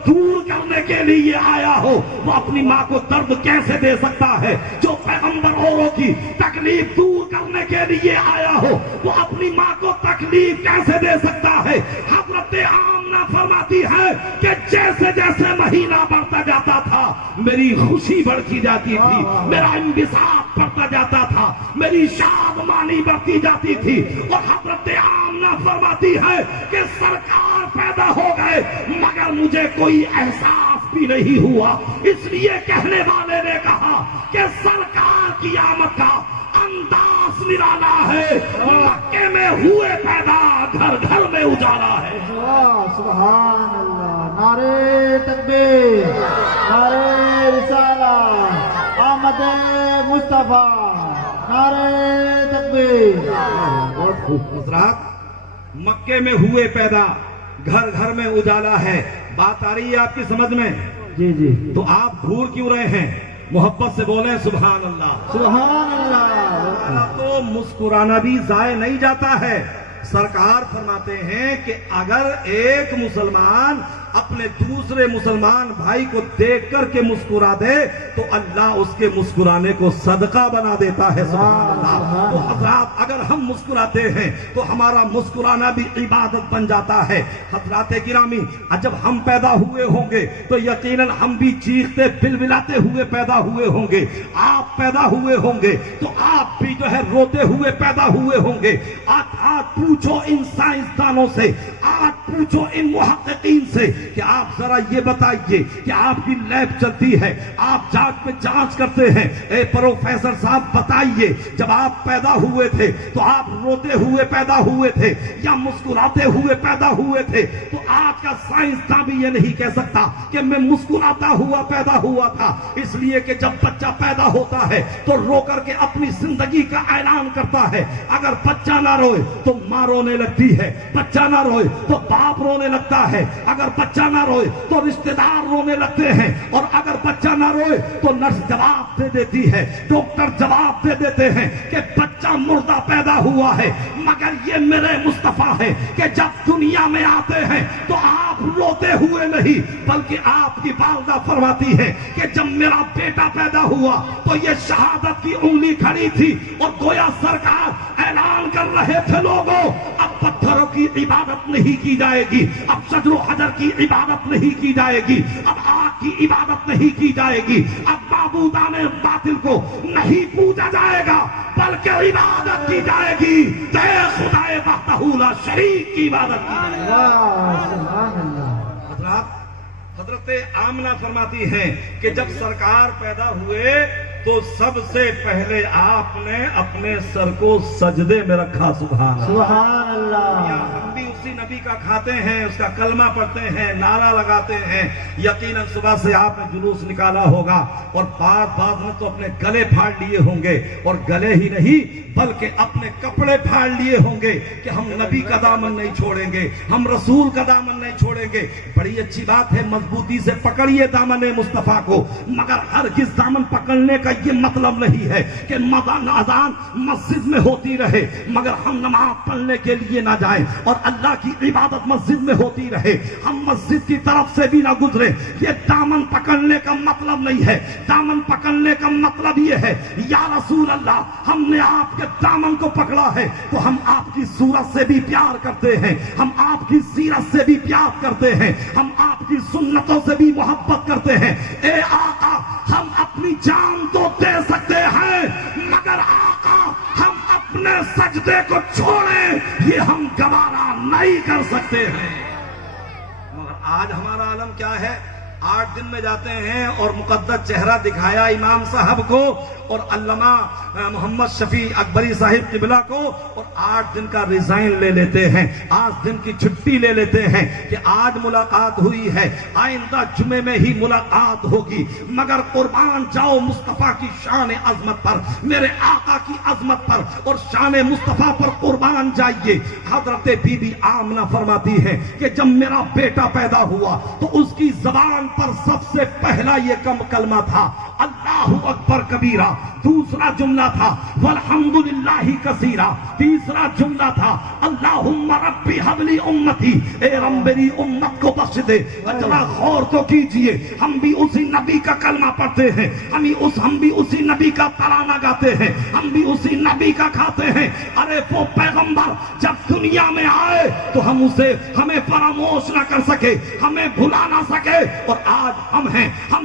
لیے آیا ہو وہ اپنی ماں کو درد کیسے دے سکتا ہے؟ جو پیغمبر اوروں کی تکلیف دور کرنے کے لیے آیا ہو وہ اپنی ماں کو تکلیف کیسے دے سکتا ہے؟ حضرت آمنہ فرماتی ہے کہ جیسے جیسے مہینہ بڑھتا جاتا تھا میری خوشی بڑھتی جاتی تھی، میرا انبساط بڑھتا جاتا تھا، میری شادمانی بڑھتی جاتی تھی۔ اور حضرت آمنہ فرماتی ہے کہ سرکار پیدا ہو گئے مگر مجھے کوئی احساس بھی نہیں ہوا، اس لیے کہنے والے نے کہا کہ سرکار کی آمد کا انداز نرالا ہے، مکے میں ہوئے پیدا گھر گھر میں اجالا ہے۔ سبحان اللہ، نعرے تکبیر، نعرے رسالت، آمد مصطفیٰ، نعرے تکبیر۔ بہت خوب حضرات، مکے میں ہوئے پیدا گھر گھر میں اجالا ہے، بات آ رہی ہے آپ کی سمجھ میں؟ جی جی، تو آپ گھور کیوں رہے ہیں؟ محبت سے بولیں سبحان اللہ۔ سبحان اللہ۔ تو مسکرانا بھی ضائع نہیں جاتا ہے۔ سرکار فرماتے ہیں کہ اگر ایک مسلمان اپنے دوسرے مسلمان بھائی کو دیکھ کر کے مسکرا دے تو اللہ اس کے مسکرانے کو صدقہ بنا دیتا ہے۔ سبحان اللہ۔ تو حضرات اگر ہم مسکراتے ہیں تو ہمارا مسکرانا بھی عبادت بن جاتا ہے۔ حضرات گرامی، جب ہم پیدا ہوئے ہوں گے تو یقیناً ہم بھی چیختے بلبلاتے ہوئے پیدا ہوئے ہوں گے، آپ پیدا ہوئے ہوں گے تو آپ بھی جو ہے روتے ہوئے پیدا ہوئے ہوں گے۔ آج پوچھو ان سائنسدانوں سے، آج پوچھو ان محققین سے کہ آپ ذرا یہ بتائیے کہ آپ کی لیب چلتی ہے، آپ جانچ پہ جانچ کرتے ہیں، اے پروفیسر صاحب بتائیے جب آپ پیدا ہوئے تھے تو آپ روتے ہوئے پیدا ہوئے تھے یا مسکراتے ہوئے پیدا ہوئے تھے؟ تو آج کا سائنسداں بھی یہ نہیں کہہ سکتا کہ میں مسکراتا ہوا پیدا ہوا تھا، اس لیے کہ جب بچہ پیدا ہوتا ہے تو رو کر کے اپنی زندگی کا اعلان کرتا ہے۔ اگر بچہ نہ روئے تو ماں رونے لگتی ہے، بچہ نہ روئے تو باپ رونے لگتا ہے، اگر بچہ نہ روئے تو رشتہ دار رونے لگتے ہیں، اور اگر بچہ نہ روئے تو نرس جواب دے دیتی ہے، ڈاکٹر جواب دے دیتے ہیں کہ بچہ مردہ پیدا ہوا ہے۔ مگر یہ میرے مصطفیٰ ہے کہ جب دنیا میں آتے ہیں تو آپ روتے ہوئے نہیں بلکہ آپ کی والدہ فرماتی ہے کہ جب میرا بیٹا پیدا ہوا تو یہ شہادت کی انگلی کھڑی تھی اور گویا سرکار اعلان کر رہے تھے لوگوں اب پتھروں کی عبادت نہیں کی جائے گی، اب شجر و حجر کی عبادت نہیں کی جائے گی، اب آگ کی عبادت نہیں کی جائے گی، اب معبودان باطل کو نہیں پوجا جائے گا بلکہ عبادت کی جائے گی، جے خدائے وحدہ لا شریک کی عبادت کی جائے گی۔ سبحان اللہ۔ حضرت آمنہ فرماتی ہیں کہ جب سرکار پیدا ہوئے تو سب سے پہلے آپ نے اپنے سر کو سجدے میں رکھا۔ سبحان اللہ۔ سبحان اللہ۔ ہم بھی اسی نبی کا کھاتے ہیں، اس کا کلمہ پڑھتے ہیں، نعرہ لگاتے ہیں۔ یقیناً صبح سے آپ نے جلوس نکالا ہوگا اور بعض نے تو اپنے گلے پھاڑ لیے ہوں گے، اور گلے ہی نہیں بلکہ اپنے کپڑے پھاڑ لیے ہوں گے کہ ہم نبی کا دامن نہیں چھوڑیں گے، ہم رسول کا دامن نہیں چھوڑیں گے۔ بڑی اچھی بات ہے، مضبوطی سے پکڑیے دامن مصطفیٰ کو، مگر ہرگز دامن پکڑنے کا یہ مطلب نہیں ہے کہ اذان مسجد میں ہوتی رہے مگر ہم نماز پڑھنے کے لیے نہ جائیں، اور اللہ کی عبادت مسجد میں ہوتی رہے ہم مسجد کی طرف سے بھی نہ گزرے۔ یہ دامن پکڑنے کا مطلب نہیں ہے۔ دامن پکڑنے کا مطلب یہ ہے یا رسول اللہ ہم نے آپ کے دامن کو پکڑا ہے تو ہم آپ کی صورت سے بھی پیار کرتے ہیں، ہم آپ کی سیرت سے بھی پیار کرتے ہیں، ہم آپ کی سنتوں سے بھی محبت کرتے ہیں۔ اے آقا ہم اپنی جان تو دے سکتے ہیں مگر آقا ہم اپنے سجدے کو چھوڑیں یہ ہم گوارا نہیں کر سکتے ہیں۔ مگر آج ہمارا عالم کیا ہے؟ 8 دن میں جاتے ہیں اور مقدس چہرہ دکھایا امام صاحب کو اور علامہ محمد شفیع اکبری صاحب قبلہ کو، اور 8 دن کا ریزائن لے لیتے ہیں، 8 دن کی چھٹی لے لیتے ہیں کہ آج ملاقات ہوئی ہے آئندہ جمعے میں ہی ملاقات ہوگی۔ مگر قربان جاؤ مصطفیٰ کی شان عظمت پر، میرے آقا کی عظمت پر اور شان مصطفیٰ پر قربان جائیے۔ حضرت بی بی آمنہ فرماتی ہے کہ جب میرا بیٹا پیدا ہوا تو اس کی زبان پر سب سے پہلا یہ کلمہ تھا اللہ اکبر کبیرہ، دوسرا جملہ تھا والحمدللہ کثیرہ، تیسرا جملہ تھا اللہم ربی حب لی امتی، اے رب میری امت کو بخش دے۔ ذرا غور تو کیجئے، ہم بھی اسی نبی کا کلمہ پڑھتے ہیں، ہم بھی اسی نبی کا ترانہ گاتے ہیں، ہم بھی اسی نبی کا کھاتے ہیں۔ ارے وہ پیغمبر جب دنیا میں آئے تو ہمیں فراموش نہ کر سکے، ہمیں بھلا نہ سکے، اور آج ہم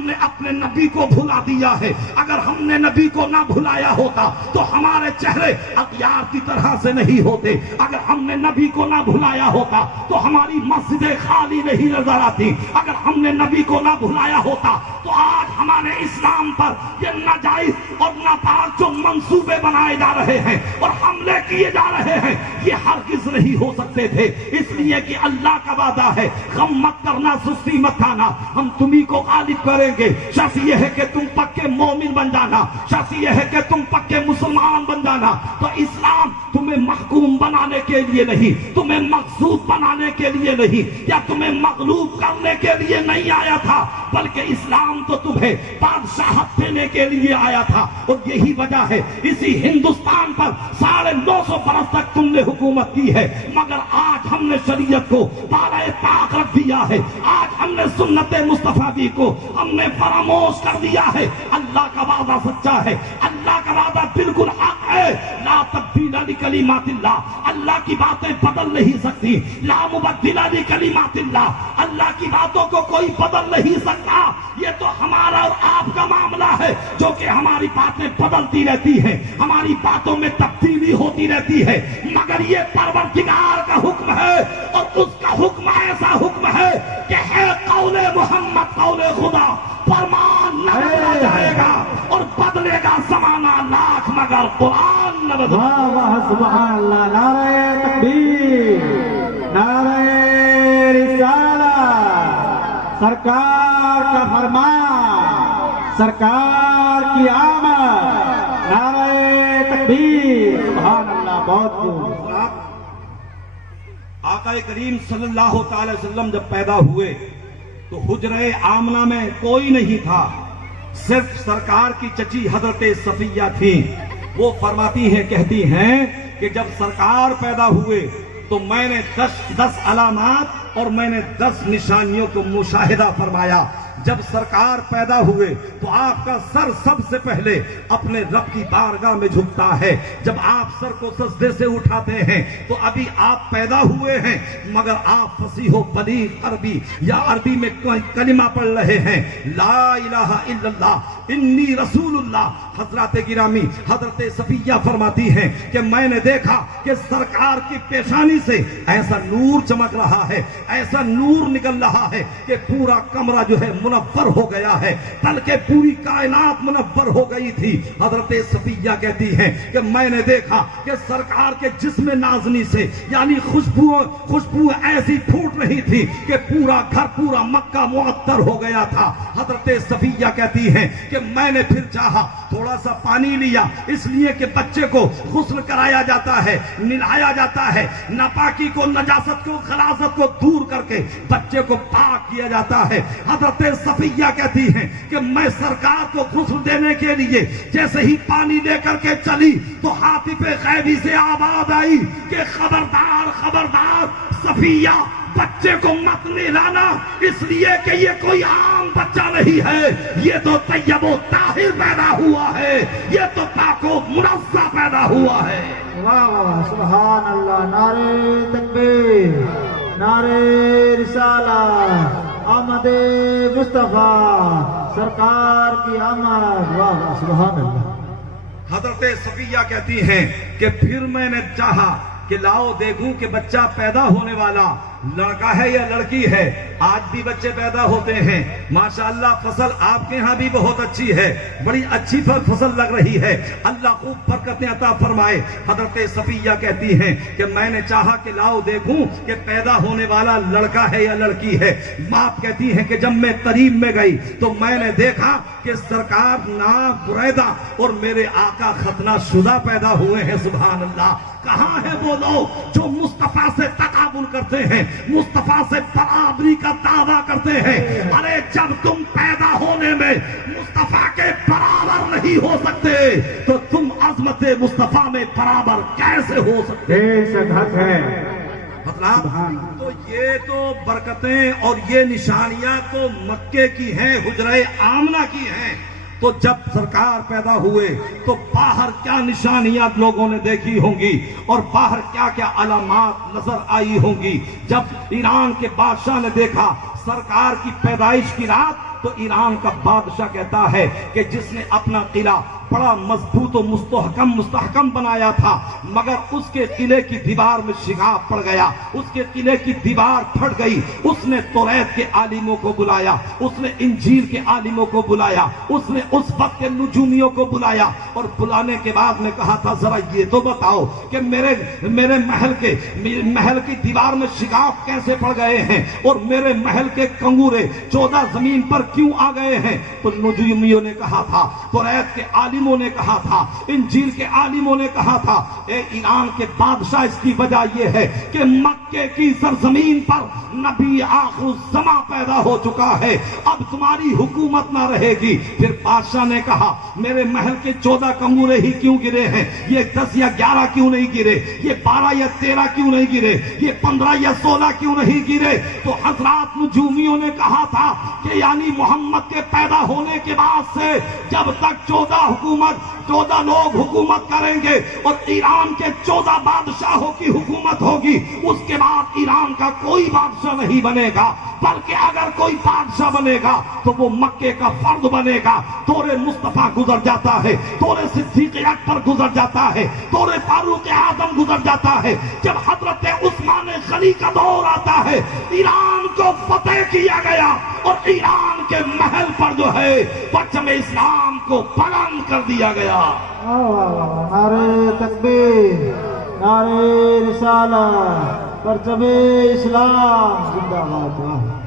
نے اپنے نبی کو بھلا دیا ہے۔ اگر ہم نے نبی کو نہ بھلایا ہوتا تو ہمارے چہرے اغیار کی طرح سے نہیں ہوتے، اگر ہم نے نبی کو نہ بھلایا ہوتا تو ہماری مسجدیں خالی نہیں نظر آتی، اگر ہم نے نبی کو نہ بھلایا ہوتا تو آج ہمارے اسلام پر یہ ناجائز اور ناپاک جو منصوبے بنائے جا رہے ہیں اور حملے کیے جا رہے ہیں، یہ ہرگز نہیں ہو سکتے تھے، اس لیے کہ اللہ کا وعدہ ہے غم مت کرنا، سستی مت کھانا، ہم تمہیں کو غالب کریں گے۔ شرط یہ ہے کہ تم پکے مومن بن جانا، شرط یہ ہے کہ تم پکے مسلمان بن جانا۔ تو اسلام تمہیں محکوم بنانے کے لیے نہیں، تمہیں مغصوب بنانے کے لیے نہیں، یا تمہیں مغلوب کرنے کے لیے نہیں آیا تھا، بلکہ اسلام تو تمہیں بادشاہت دینے کے لیے آیا تھا۔ اور یہی وجہ ہے اسی ہندوستان پر 950 برس تک تم نے حکومت کی ہے، مگر آج ہم نے شریعت کو بالائے طاق رکھ دیا ہے، آج ہم نے سنت مصطفی کو ہم نے فراموش کر دیا ہے۔ اللہ کا وعدہ سچا ہے، اللہ کا وعدہ بالکل حق ہے، لا تبدیل لکلمات اللہ، اللہ کی باتیں بدل نہیں سکتی، لا مبدل لکلمات اللہ، اللہ کی باتوں کو کوئی بدل نہیں سکتا۔ یہ تو ہمارا اور آپ کا معاملہ ہے جو کہ ہماری باتیں بدلتی رہتی ہیں، ہماری باتوں میں تبدیلی ہوتی رہتی ہے، مگر یہ پروردگار کا حکم ہے، اور اس کا حکم ایسا حکم ہے کہ ہے قول محمد قول خدا، فرمان نہ بدلا جائے گا اور بدلے گا زمانہ لاکھ مگر قرآن نہ بدلے۔ واہ واہ سبحان اللہ، نعرہ تکبیر، نعرہ رسالت، سرکار کا فرمان، سرکار کی آمد، نعرہ تکبیر، سبحان اللہ، بہت خوب۔ آقا کریم صلی اللہ تعالی وسلم جب پیدا ہوئے تو حجرہ آمنہ میں کوئی نہیں تھا، صرف سرکار کی چچی حضرت صفیہ تھیں۔ وہ فرماتی ہیں، کہتی ہیں کہ جب سرکار پیدا ہوئے تو میں نے 10 علامات اور میں نے 10 نشانیوں کو مشاہدہ فرمایا۔ جب سرکار پیدا ہوئے تو آپ کا سر سب سے پہلے اپنے رب کی بارگاہ میں جھکتا ہے۔ جب آپ سر کو سجدے سے اٹھاتے ہیں تو ابھی آپ پیدا ہوئے ہیں، مگر آپ فصیح و بلیغ عربی یا عربی میں کلمہ پڑھ رہے ہیں، لا الہ الا اللہ انی رسول اللہ۔ حضرات گرامی حضرت صفیہ فرماتی ہیں کہ میں نے دیکھا کہ سرکار کی پیشانی سے ایسا نور چمک رہا ہے، ایسا نور نکل رہا ہے کہ پورا کمرہ جو ہے منور ہو گیا ہے، بلکہ پوری کائنات منور ہو گئی تھی۔ حضرت صفیہ کہتی ہیں کہ میں نے دیکھا کہ سرکار کے جسم نازنی سے یعنی خوشبو ایسی پھوٹ رہی تھی کہ پورا گھر، پورا مکہ معطر ہو گیا تھا۔ حضرت صفیہ کہتی ہیں کہ میں نے پھر چاہا، تھوڑا سا پانی لیا، اس لیے کہ بچے کو غسل کرایا جاتا ہے، نہلایا جاتا ہے، ناپاکی کو، نجاست کو، خلاصت کو دور کر کے بچے کو پاک کیا جاتا ہے۔ حضرت صفیہ کہتی ہیں کہ میں سرکار کو غسل دینے کے لیے جیسے ہی پانی لے کر کے چلی تو حاطب غیبی سے آواز آئی کہ خبردار خبردار صفیہ، بچے کو مت نہلانا، اس لیے کہ یہ کوئی عام بچہ نہیں ہے، یہ تو طیب و طاہر پیدا ہوا ہے، یہ تو پاک و منزہ پیدا ہوا ہے۔ واہ واہ سبحان اللہ، نعرہ تکبیر، نعرہ رسالت، آمد مصطفیٰ، سرکار کی آمد، واہ واہ سبحان اللہ۔ حضرت صفیہ کہتی ہیں کہ پھر میں نے چاہا کہ لاؤ دیکھوں کہ بچہ پیدا ہونے والا لڑکا ہے یا لڑکی ہے۔ آج بھی بچے پیدا ہوتے ہیں، ماشاءاللہ فصل آپ کے ہاں بھی بہت اچھی ہے، بڑی اچھی فصل لگ رہی ہے، اللہ خوب برکتیں عطا فرمائے۔ حضرت صفیہ کہتی ہیں کہ میں نے چاہا کہ لاؤ دیکھوں کہ پیدا ہونے والا لڑکا ہے یا لڑکی ہے۔ باپ کہتی ہیں کہ جب میں قریب میں گئی تو میں نے دیکھا کہ سرکار ناک بریدہ اور میرے آقا ختنہ شدہ پیدا ہوئے ہیں۔ سبحان اللہ۔ کہاں ہیں وہ لوگ جو مصطفیٰ سے تقابل کرتے ہیں، مصطفیٰ سے برابری کا دعویٰ کرتے ہیں؟ ارے جب تم پیدا ہونے میں مصطفیٰ کے نہیں ہو سکتے تو تم عظمت مصطفیٰ میں برابر کیسے ہو سکتے؟ بے شک حق ہے. حضرات تو یہ تو برکتیں اور یہ نشانیاں تو مکے کی ہیں، حجرہ آمنہ کی ہیں. تو جب سرکار پیدا ہوئے تو باہر کیا نشانیاں لوگوں نے دیکھی ہوں گی اور باہر کیا کیا علامات نظر آئی ہوں گی. جب ایران کے بادشاہ نے دیکھا سرکار کی پیدائش کی رات تو ایران کا بادشاہ کہتا ہے کہ جس نے اپنا قلعہ بڑا مضبوط و مستحکم بنایا تھا مگر اس کے قلعے کی دیوار میں شگاف پڑ گیا، اس کے قلعے کی دیوار پھٹ گئی. اس نے توریت کے عالموں کو بلایا، اس نے انجیل کے عالموں کو بلایا، اس نے اس وقت کے نجومیوں کو بلایا اور بلانے کے بعد نے کہا تھا ذرا یہ تو بتاؤ کہ میرے محل کی دیوار میں شگاف کیسے پڑ گئے ہیں اور میرے محل کے کنگورے 14 زمین پر کیوں آ گئے ہیں؟ تو نجومیوں نے کہا تھا، توریت کے عالموں نے کہا تھا، انجیل کے عالموں نے کہا تھا اے ایران کے بادشاہ اس کی وجہ یہ ہے کہ مکے کی سرزمین پر نبی آخر الزماں پیدا ہو چکا ہے، اب تمہاری حکومت نہ رہے گی. پھر بادشاہ نے کہا میرے محل کے 14 کنگورے ہی کیوں گرے ہیں؟ یہ 10 یا 11 کیوں نہیں گرے؟ یہ 12 یا 13 کیوں نہیں گرے؟ یہ 15 یا 16 کیوں نہیں گرے؟ تو حضرات نجومیوں نے کہا تھا کہ یعنی محمد کے پیدا ہونے کے بعد سے جب تک 14 لوگ حکومت کریں گے اور ایران کے 14 بادشاہوں کی حکومت ہوگی، اس کے بعد ایران کا کوئی بادشاہ نہیں بنے گا، بلکہ اگر کوئی بادشاہ بنے گا تو وہ مکے کا فرد بنے گا. دور مصطفیٰ گزر جاتا ہے، دور صدیق اکبر گزر جاتا ہے، دور فاروق اعظم گزر جاتا ہے. جب حضرت عثمان غنی کا دور آتا ہے ایران کو فتح کیا گیا اور ایران کے محل پر جو ہے پرچم اسلام کو بلند کر دیا گیا. نعرے تکبیر، نعرے رسالت، پرچم اسلام زندہ باد.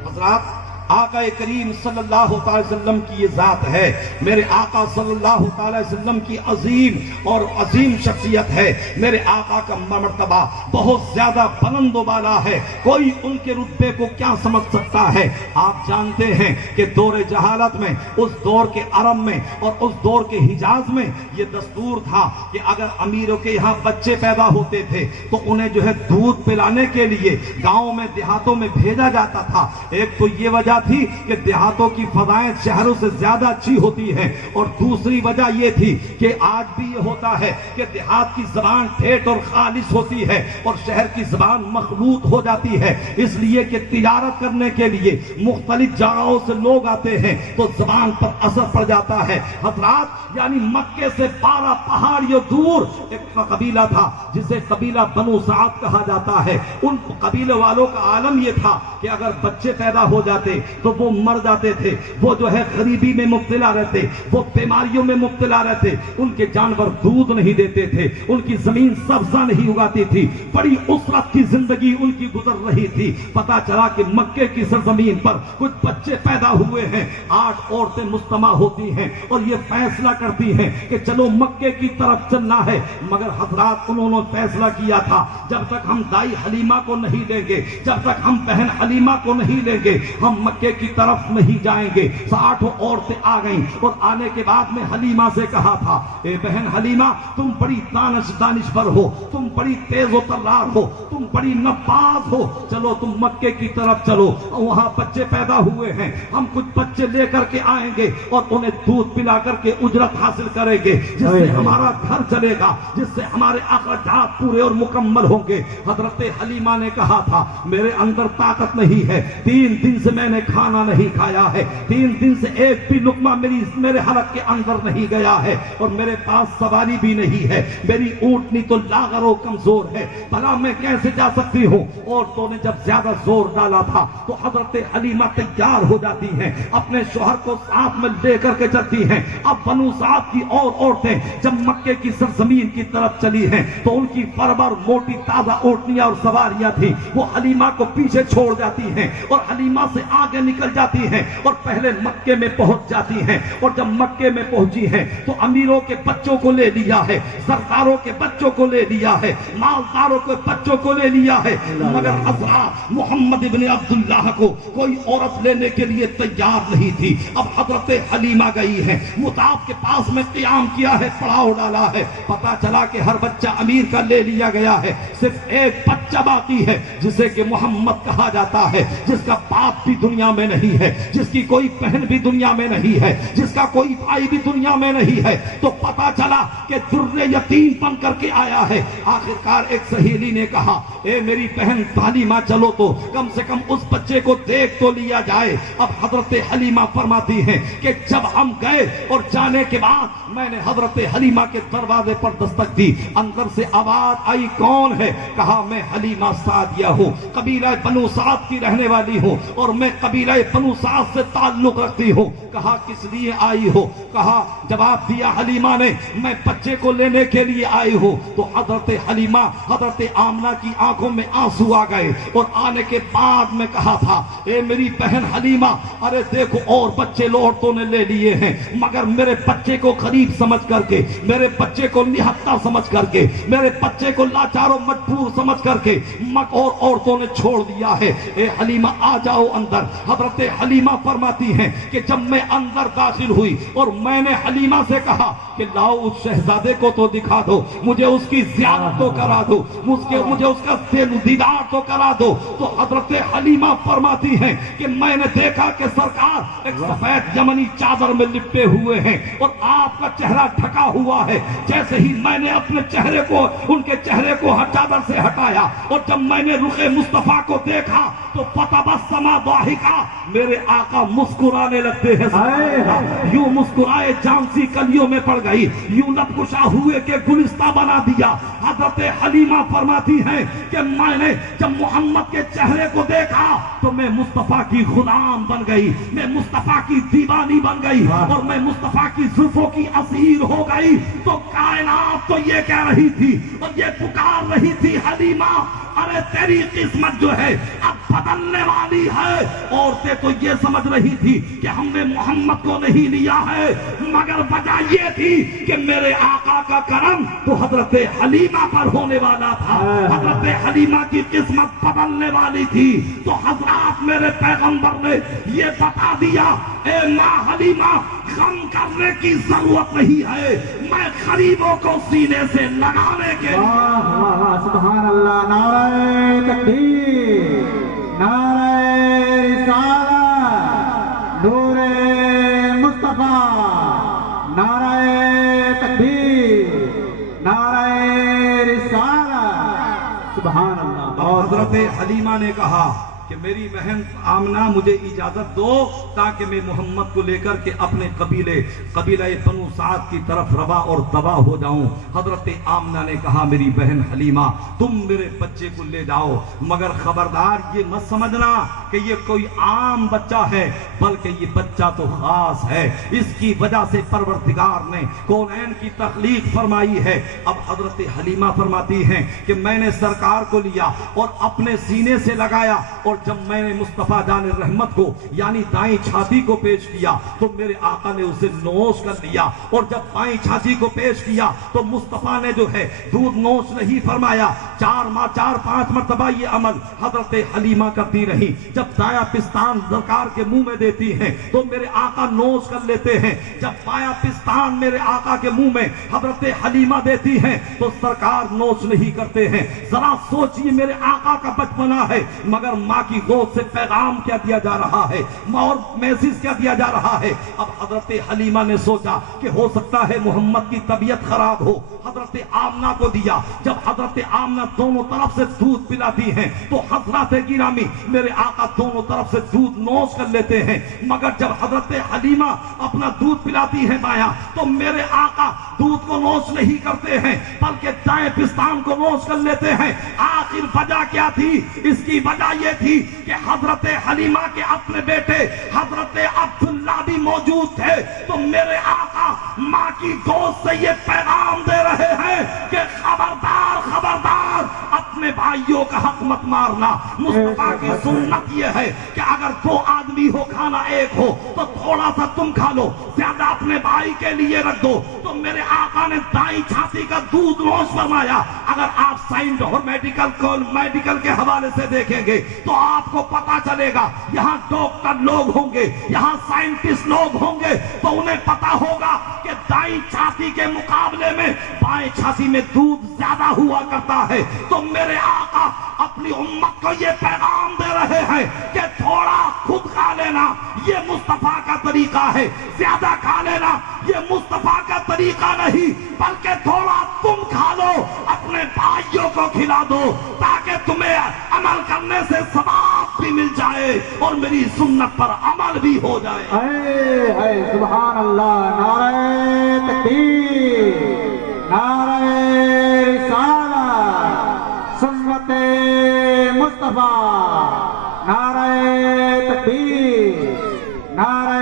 حضرات آقا کریم صلی اللہ تعالی وسلم کی یہ ذات ہے، میرے آقا صلی اللہ تعالی وسلم کی عظیم اور عظیم شخصیت ہے. میرے آقا کا مرتبہ بہت زیادہ بلند و بالا ہے، کوئی ان کے رتبے کو کیا سمجھ سکتا ہے؟ آپ جانتے ہیں کہ دور جہالت میں، اس دور کے عرب میں اور اس دور کے حجاز میں یہ دستور تھا کہ اگر امیروں کے یہاں بچے پیدا ہوتے تھے تو انہیں جو ہے دودھ پلانے کے لیے گاؤں میں دیہاتوں میں بھیجا جاتا تھا. ایک تو یہ وجہ تھی کہ دیہاتوں کی فضائیں شہروں سے زیادہ اچھی ہوتی ہیں اور دوسری وجہ یہ تھی کہ آج بھی یہ ہوتا ہے کہ دیہات کی زبان ٹھیٹ اور خالص ہوتی ہے اور شہر کی زبان مخلوط ہو جاتی ہے، اس لیے کہ تجارت کرنے کے لیے مختلف جگہوں سے لوگ آتے ہیں تو زبان پر اثر پڑ جاتا ہے. حضرات یعنی مکے سے 12 پہاڑیوں دور ایک قبیلہ تھا جسے قبیلہ بنو سعد کہا جاتا ہے. ان قبیلے والوں کا عالم یہ تھا کہ اگر بچے پیدا ہو جاتے تو وہ مر جاتے تھے، وہ جو ہے غریبی میں مبتلا رہتے، وہ بیماریوں میں مبتلا رہتے، ان کے جانور دودھ نہیں دیتے تھے، ان کی زمین سبزہ نہیں اگاتی تھی، بڑی اسرت کی زندگی ان کی گزر رہی تھی. پتا چلا کہ مکے کی سرزمین پر کچھ بچے پیدا ہوئے ہیں، 8 عورتیں مجتمع ہوتی ہیں اور یہ فیصلہ کرتی ہیں کہ چلو مکے کی طرف چلنا ہے. مگر حضرات انہوں نے فیصلہ کیا تھا جب تک ہم دائی حلیمہ کو نہیں لیں گے، جب تک ہم بہن حلیمہ کو نہیں لیں گے ہم مکے کی طرف نہیں جائیں گے. 60 عورتیں آ گئیں اور آنے کے بعد میں حلیمہ سے کہا تھا اے بہن حلیمہ تم بڑی دانشور ہو، تم بڑی تیز و ترار ہو، تم بڑی نباز ہو، چلو تم مکے کی طرف چلو، وہاں بچے پیدا ہوئے ہیں، ہم کچھ بچے لے کر کے آئیں گے اور انہیں دودھ پلا کر کے اجرت حاصل کریں گے جس سے ہمارا گھر چلے گا، جس سے ہمارے اخراجات پورے اور مکمل ہوں گے. حضرت حلیمہ نے کہا تھا میرے اندر طاقت نہیں ہے، 3 دن سے میں نے کھانا نہیں کھایا ہے، 3 دن سے ایک بھی لقمہ میرے حلق کے اندر نہیں گیا ہے اور میرے پاس سواری بھی نہیں ہے، میری اونٹنی تو لاغر و کمزور ہے، بھلا میں کیسے جا سکتی ہوں؟ عورتوں نے جب زیادہ زور ڈالا تھا تو حضرت حلیمہ تیار ہو جاتی ہیں، اپنے شوہر کو ساتھ میں لے کر کے چلتی ہیں. اب بنو سعد کی اور عورتیں جب مکے کی سرزمین کی طرف چلی ہیں تو ان کی فربر موٹی تازہ اونٹنیاں اور سواریاں تھیں، وہ حلیمہ کو پیچھے چھوڑ جاتی ہیں اور حلیمہ سے آگے آگے نکل جاتی ہیں اور پہلے مکے میں پہنچ جاتی ہیں، اور جب مکے میں پہنچی ہیں تو امیروں کے بچوں کو لے لیا ہے، سرداروں کے بچوں کو لے لیا ہے، مالداروں کے بچوں کو لے لیا ہے، مگر حضرت محمد ابن عبداللہ کو کوئی عورت لینے کے لیے تیار نہیں تھی۔ اب حضرت حلیمہ گئی ہے، مطاف کے پاس میں قیام کیا ہے، پڑاؤ ڈالا ہے، پتا چلا کہ ہر بچہ امیر کا لے لیا گیا ہے، صرف ایک بچہ باقی ہے جسے کہ محمد کہا جاتا ہے، جس کا باپ بھی دنیا میں نہیں ہے، جس کی کوئی بہن بھی دنیا میں نہیں ہے، جس کا کوئی بھائی بھی دنیا میں نہیں ہے۔ تو پتا چلا کہ در یتیم بن کر کے آیا ہے۔ آخرکار ایک سہیلی نے کہا، اے میری بہن حلیمہ چلو تو کم سے کم اس بچے کو دیکھ تو لیا جائے۔ اب حضرت حلیمہ فرماتی ہیں کہ جب ہم گئے اور جانے کے بعد میں نے حضرت حلیمہ کے دروازے پر دستک دی، اندر سے آواز آئی، کون ہے؟ کہا میں حلیمہ سعدیہ ہوں، قبیلہ بنو سعد کی رہنے والی ہوں، اور میں قبیلہ بنو سعد سے تعلق رکھتی ہوں۔ کہا کس لیے آئی ہو؟ کہا، جواب دیا حلیمہ نے، میں بچے کو لینے کے لیے آئی ہوں۔ تو حضرت حلیمہ، حضرت آمنہ کی آنکھوں میں آنسو آ گئے، اور آنے کے بعد میں کہا تھا، اے میری بہن حلیمہ، ارے دیکھو اور بچے عورتوں نے لے لیے ہیں، مگر میرے بچے کو غریب سمجھ کر کے، میرے بچے کو نہتا سمجھ کر کے، میرے بچے کو لاچار و مجبور سمجھ کر کے اور عورتوں نے چھوڑ دیا ہے۔ اے حلیمہ آ جاؤ اندر۔ حضرت حلیمہ فرماتی ہیں کہ جب میں اندر داخل ہوئی اور میں نے حلیمہ سے کہا کہ لاؤ اس شہزادے کو تو دکھا دو، مجھے اس کی زیارت تو کرا دو، مجھے اس کا دیدار تو کرا دو، تو حضرت حلیمہ فرماتی ہیں کہ میں نے دیکھا کہ سرکار ایک سفید یمنی چادر میں لپٹے ہوئے ہیں اور آپ کا چہرہ ڈھکا ہوا ہے۔ جیسے ہی میں نے اپنے چہرے کو، ان کے چہرے کو چادر سے ہٹایا، اور جب میں نے رخ مصطفیٰ کو دیکھا تو فتبسم ضاحکا، میرے آقا مسکرانے لگتے ہیں۔ یوں مسکرائے جان سی کلیوں میں پڑ گئی، یوں لب کشا ہوئے کہ گلستہ بنا دیا۔ حضرت حلیمہ فرماتی ہیں کہ میں نے جب محمد کے چہرے کو دیکھا تو میں مصطفیٰ کی غلام بن گئی، میں مصطفیٰ کی دیوانی بن گئی، اور میں مصطفیٰ کی زلفوں کی اسیر ہو گئی۔ تو کائنات تو یہ کہہ رہی تھی اور یہ پکار رہی تھی، حلیمہ ارے تیری قسمت جو ہے اب بدلنے والی ہے۔ عورتیں تو یہ سمجھ رہی تھی کہ ہم نے محمد کو نہیں لیا ہے، مگر وجہ یہ تھی کہ میرے آقا کا کرم تو حضرت حلیمہ پر ہونے والا تھا، حضرت حلیمہ کی قسمت بدلنے والی تھی۔ تو حضرات میرے پیغمبر نے یہ بتا دیا، اے ماں حلیمہ غم کرنے کی ضرورت نہیں ہے، میں غریبوں کو سینے سے لگانے کے لیے۔ سبحان اللہ، نعرہ تکبیر، نعرہ رسالت، نور مصطفیٰ، نعرہ تکبیر، نعرہ رسالت، سبحان اللہ۔ اور حضرت حلیمہ نے کہا کہ میری بہن آمنہ مجھے اجازت دو تاکہ میں محمد کو لے کر کے اپنے قبیلہ بنو سعد کی طرف روا اور تباہ ہو جاؤں۔ حضرت آمنہ نے کہا میری بہن حلیمہ تم میرے بچے کو لے جاؤ، مگر خبردار یہ مت سمجھنا کہ یہ کوئی عام بچہ ہے، بلکہ یہ بچہ تو خاص ہے، اس کی وجہ سے پروردگار نے کونین کی تخلیق فرمائی ہے۔ اب حضرت حلیمہ فرماتی ہیں کہ میں نے سرکار کو لیا اور اپنے سینے سے لگایا، اور جب میں نے مصطفیٰ جان رحمت کو یعنی دائیں چھاتی کو پیش کیا تو میرے آقا نے اسے نوش کر لیا، اور جب بائیں چھاتی کو پیش کیا تو مصطفیٰ نے جو ہے دودھ نوش نہیں فرمایا۔ 4-5 مرتبہ یہ عمل حضرت حلیمہ کرتی رہی۔ جب دایا پستان سرکار کے منہ میں دیتی ہیں تو میرے آقا نوش کر لیتے ہیں، جب بایاں پستان میرے آقا کے منہ میں حضرت حلیمہ دیتی ہیں تو سرکار نوش نہیں کرتے ہیں۔ ذرا سوچئے میرے آقا کا بچپنا ہے، مگر ماں کی گود سے پیغام کیا دیا جا رہا ہے، اور میسج کیا دیا جا رہا ہے۔ اب حضرت حلیمہ نے سوچا کہ ہو سکتا ہے محمد کی طبیعت خراب ہو، حضرت آمنہ کو دیا۔ جب حضرت آمنہ دونوں طرف سے دودھ پلاتی ہیں تو حضرت گرامی میرے آقا دونوں طرف سے دودھ نوش کر لیتے ہیں، مگر جب حضرت حلیمہ اپنا دودھ پلاتی ہیں بایاں تو میرے آقا دودھ کو نوش نہیں کرتے ہیں بلکہ دائیں پستان کو نوش کر لیتے ہیں۔ آخر وجہ کیا تھی؟ اس کی وجہ یہ تھی کہ حضرت حلیمہ کے اپنے بیٹے حضرت عبداللہ بھی موجود تھے، تو میرے آقا ماں کی گود سے یہ پیغام دے رہے ہیں کہ خبردار خبردار اپنے بھائی بھائیوں کا حق مت مارنا. مصطفیٰ کی سنت یہ ہے کہ اگر 2 آدمی ہو کھانا ایک ہو تو تھوڑا سا تم کھا لو, زیادہ اپنے بھائی کے لیے رکھ دو. تو میرے آقا نے دائیں چھاتی کا دودھ نوش فرمایا. اگر آپ سائنس اور میڈیکل کے حوالے سے دیکھیں گے تو آپ کو پتا چلے گا, یہاں ڈاکٹر لوگ ہوں گے, یہاں سائنٹسٹ لوگ ہوں گے, تو انہیں پتا ہوگا کہ دائیں چھاتی کے مقابلے میں بائیں چھاتی میں دودھ زیادہ ہوا کرتا ہے. تو میرے آقا اپنی امت کو یہ پیغام دے رہے ہیں کہ تھوڑا خود کھا لینا یہ مصطفیٰ کا طریقہ ہے, زیادہ کھا لینا یہ مصطفیٰ کا طریقہ نہیں, بلکہ تھوڑا تم کھا لو, اپنے بھائیوں کو کھلا دو, تاکہ تمہیں عمل کرنے سے ثواب بھی مل جائے اور میری سنت پر عمل بھی ہو جائے. اے سبحان اللہ. نعرہ تکبیر, نعرہ رسالت, سنت مصطفیٰ, نعرہ تکبیر, نعرہ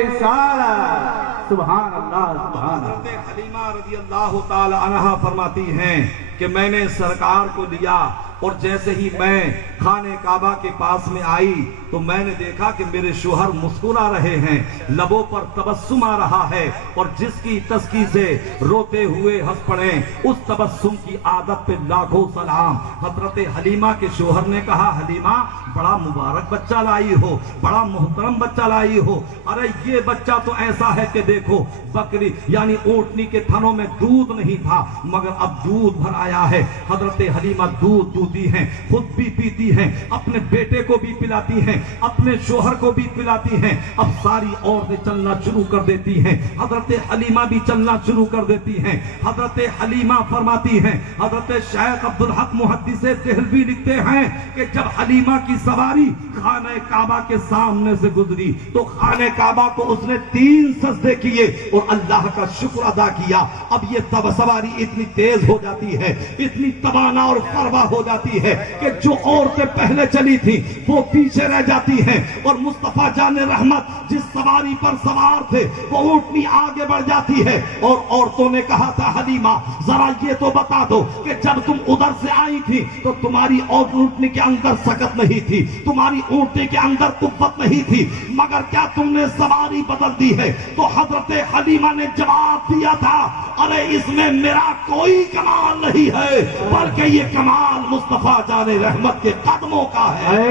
رسالت. سبحان اللہ, سبحان اللہ. حضرت حلیمہ رضی اللہ تعالی عنہا فرماتی ہیں کہ میں نے سرکار کو لیا اور جیسے ہی میں خانہ کعبہ کے پاس میں آئی تو میں نے دیکھا کہ میرے شوہر مسکرا رہے ہیں, لبوں پر تبسم آ رہا ہے, اور جس کی تسکی سے روتے ہوئے ہنس پڑے اس تبسم کی عادت پہ لاکھوں سلام. حضرت حلیمہ کے شوہر نے کہا, حلیمہ بڑا مبارک بچہ لائی ہو, بڑا محترم بچہ لائی ہو. ارے یہ بچہ تو ایسا ہے کہ دیکھو بکری یعنی اونٹنی کے تھنوں میں دودھ نہیں تھا مگر اب دودھ بھر آیا ہے. حضرت حلیمہ دودھ دودھی ہیں, خود بھی پیتی ہیں, اپنے بیٹے کو بھی پلاتی ہیں, اپنے شوہر کو بھی پلاتی ہیں. اب ساری عورتیں چلنا شروع کر دیتی ہیں, حضرت حلیمہ بھی چلنا شروع کر دیتی ہیں. حضرت حلیمہ فرماتی ہیں, حضرت شیخ عبدالحق محدث دہلوی لکھتے ہیں کہ جب حلیمہ کی سواری خانہ کعبہ کے سامنے سے گزری تو خانہ کعبہ کو اس نے 3 سجدے کیے اور اللہ کا شکر ادا کیا. اب یہ سواری اتنی تیز ہو جاتی ہے, اتنی توانا اور فروا ہو جاتی ہے کہ جو عورتیں پہلے چلی تھی وہ پیچھے رہ جاتی ہیں, اور مصطفیٰ جان رحمت جس سواری پر سوار تھے وہ اونٹنی آگے بڑھ جاتی ہے. اور عورتوں نے کہا تھا, حلیمہ ذرا یہ تو بتا دو کہ جب تم ادھر سے آئی تھی تو تمہاری اونٹنی کے اندر سکت نہیں تھی, تمہاری اونٹنی کے اندر قوت نہیں تھی, مگر کیا تم نے سواری بدل دی ہے؟ تو حضرت حلیمہ نے جواب دیا تھا, ارے اس میں میرا کوئی کمال نہیں ہے بلکہ یہ کمال مصطفیٰ جان رحمت کے قدموں کا ہے.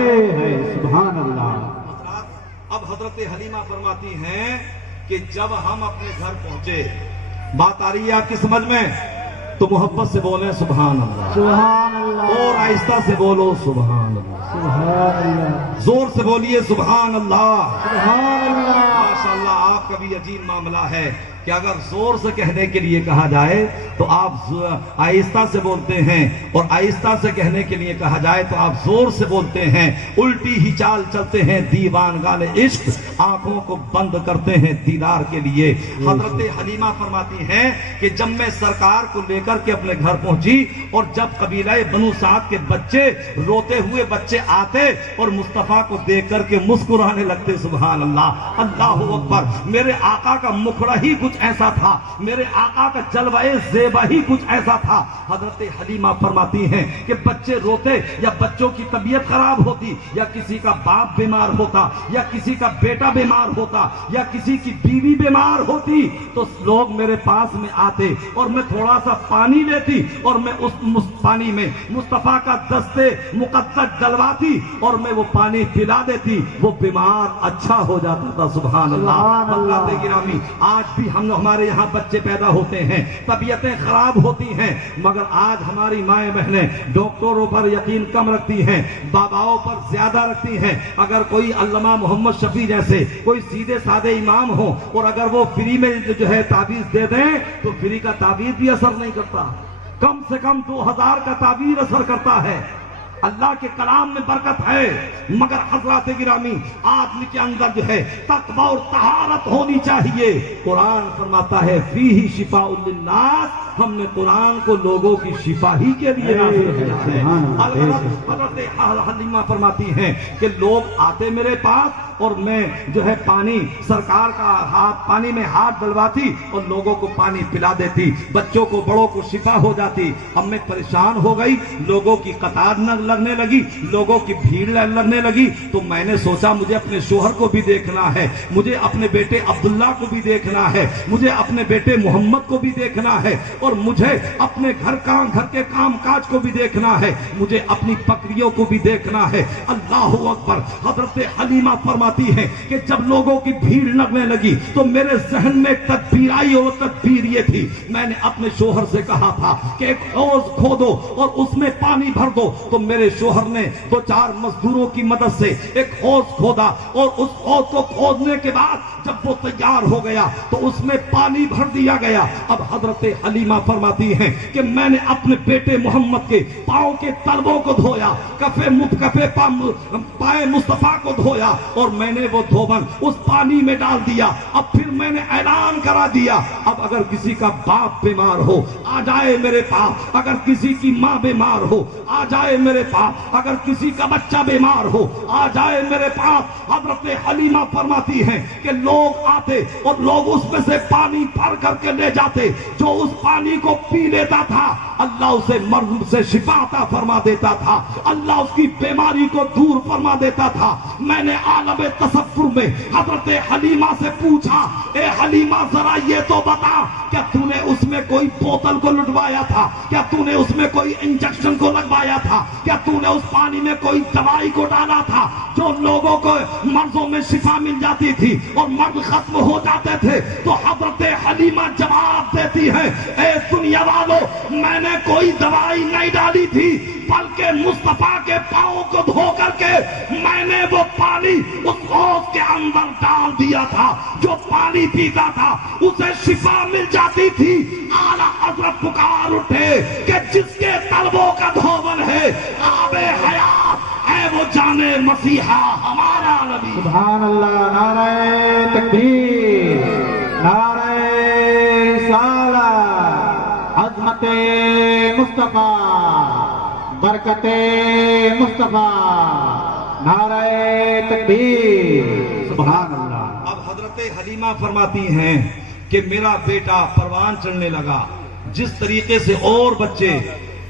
سبحان اللہ. اب حضرت حلیمہ فرماتی ہیں کہ جب ہم اپنے گھر پہنچے, بات آ رہی ہے آپ کی سمجھ میں, تو محبت سے بولیں سبحان اللہ, سبحان اللہ, اور آہستہ سے بولو سبحان اللہ, سبحان اللہ, زور سے بولیے سبحان اللہ. سبحان اللہ. ماشاءاللہ آپ کا بھی عجیب معاملہ ہے کہ اگر زور سے کہنے کے لیے کہا جائے تو آپ آہستہ سے بولتے ہیں, اور آہستہ سے کہنے کے لیے کہا جائے تو آپ زور سے بولتے ہیں. الٹی ہی چال چلتے ہیں دیوان گانے عشق, آنکھوں کو بند کرتے ہیں دیدار کے لیے. حضرت حلیمہ فرماتی ہیں کہ جب میں سرکار کو لے کر کے اپنے گھر پہنچی اور جب قبیلہ بنو سعد کے بچے روتے ہوئے بچے آتے اور مصطفیٰ کو دیکھ کر کے مسکرانے لگتے, سبحان اللہ, اللہ اکبر. میرے آقا کا مکھڑا ہی کچھ ایسا تھا, میرے آقا کا جلوہ زیبا ہی کچھ ایسا تھا. حضرت حلیمہ فرماتی ہیں کہ بچے روتے یا بچوں کی طبیعت خراب ہوتی یا کسی کا باپ بیمار ہوتا یا کسی کا بیٹا بیمار ہوتا یا کسی کی بیوی بیمار ہوتی تو لوگ میرے پاس میں آتے اور میں تھوڑا سا پانی لیتی اور میں اس پانی میں مصطفیٰ کا دستے مقدس ڈلواتی اور میں وہ پانی پلا دیتی, وہ بیمار اچھا ہو جاتا تھا. سبحان اللہ. اللہ گرامی, آج بھی ہمارے یہاں بچے پیدا ہوتے ہیں, طبیعتیں خراب ہوتی ہیں, مگر آج ہماری مائیں بہنیں ڈاکٹروں پر یقین کم رکھتی ہیں, باباؤں پر زیادہ رکھتی ہیں. اگر کوئی علامہ محمد شفیع جیسے کوئی سیدھے سادے امام ہو اور اگر وہ فری میں جو ہے تعویذ دے دیں تو فری کا تعویذ بھی اثر نہیں کرتا, کم سے کم 2000 کا تعویذ اثر کرتا ہے. اللہ کے کلام میں برکت ہے, مگر حضرات گرامی آدمی کے اندر جو ہے تقوی اور طہارت ہونی چاہیے. قرآن فرماتا ہے فیہ شفاء للناس, ہم نے قرآن کو لوگوں کی شفا ہی کے لیے نازل کیا ہے. حضرت حلیمہ فرماتی ہیں کہ لوگ آتے میرے پاس اور میں جو ہے پانی سرکار کا ہاتھ پانی میں ہاتھ ڈلواتی اور لوگوں کو پانی پلا دیتی، بچوں کو بڑوں کو شفا ہو جاتی۔ اب میں پریشان ہو گئی، لوگوں کی قطار نہ لگنے لگی، لوگوں کی بھیڑ لگنے لگی، تو میں نے سوچا مجھے اپنے شوہر کو بھی دیکھنا ہے، مجھے اپنے بیٹے عبداللہ کو بھی دیکھنا ہے، مجھے اپنے بیٹے محمد کو بھی دیکھنا ہے، اور مجھے اپنے گھر کے کام کاج کو بھی دیکھنا ہے، مجھے اپنی بکریوں کو بھی دیکھنا ہے۔ اللہ اکبر۔ حضرت حلیمہ فرماتی ہے کہ جب لوگوں کی بھیڑ لگنے لگی تو میرے ذہن میں تدبیر آئی، اور تدبیر یہ تھی، میں نے اپنے شوہر سے کہا تھا کہ ایک حوض کھودو اور اس میں پانی بھر دو، تو میرے شوہر نے 2-4 مزدوروں کی مدد سے ایک حوض کھودا، اور اس حوض کو کھودنے کے بعد جب وہ تیار ہو گیا تو اس میں پانی بھر دیا گیا۔ اب حضرت حلیمہ فرماتی ہیں کہ میں نے اپنے بیٹے محمد کے پاؤں کے تلووں کو دھویا، کفے پائے مصطفیٰ کو دھویا، اور میں نے وہ دھوبن اس پانی میں ڈال دیا۔ اب پھر میں نے اعلان کرا دیا، اب اگر کسی کا باپ بیمار ہو آ جائے میرے پاس، اگر کسی کی ماں بیمار ہو آ جائے میرے پاس، اگر کسی کا بچہ بیمار ہو آ جائے میرے پاس۔ حضرت حلیمہ فرماتی ہیں کہ لوگ آتے اور لوگ اس میں سے پانی بھر کر کے لے جاتے، جو اس پانی کو پی لیتا تھا اللہ اسے مرض سے شفا عطا فرما دیتا تھا، اللہ اس کی بیماری کو دور فرما دیتا تھا۔ میں نے عالم تصور میں حضرت حلیمہ سے پوچھا، اے حلیمہ ذرا یہ تو بتا، کیا تو نے اس میں کوئی بوتل کو لٹوایا تھا؟ کیا تو نے اس میں کوئی انجیکشن کو لگوایا تھا؟ کیا تو نے اس پانی میں کوئی دوائی کو ڈالا تھا جو لوگوں کو مرضوں میں شفا مل جاتی تھی اور مرض ختم ہو جاتے تھے؟ تو حضرت حلیمہ جواب دیتی ہے، اے دنیا والو، میں نے کوئی دوائی نہیں ڈالی تھی، بلکہ مصطفیٰ کے پاؤں کو دھو کر کے میں نے وہ پانی اس حوض کے اندر ڈال دیا تھا، جو پانی پیتا تھا اسے شفا مل جاتی تھی۔ اعلیٰ حضرت پکار اٹھے کہ جس کے تلووں کا دھوبن ہے آب حیات ہے، وہ جانے مسیحا ہمارا نبی۔ سبحان اللہ، نعرہ تکبیر، نعرہ رسالت، عظمت مصطفیٰ، برکت مصطفیٰ، نعرہ تکبیر، سبحان اللہ۔ اب حضرت حلیمہ فرماتی ہیں کہ میرا بیٹا پروان چڑھنے لگا، جس طریقے سے اور بچے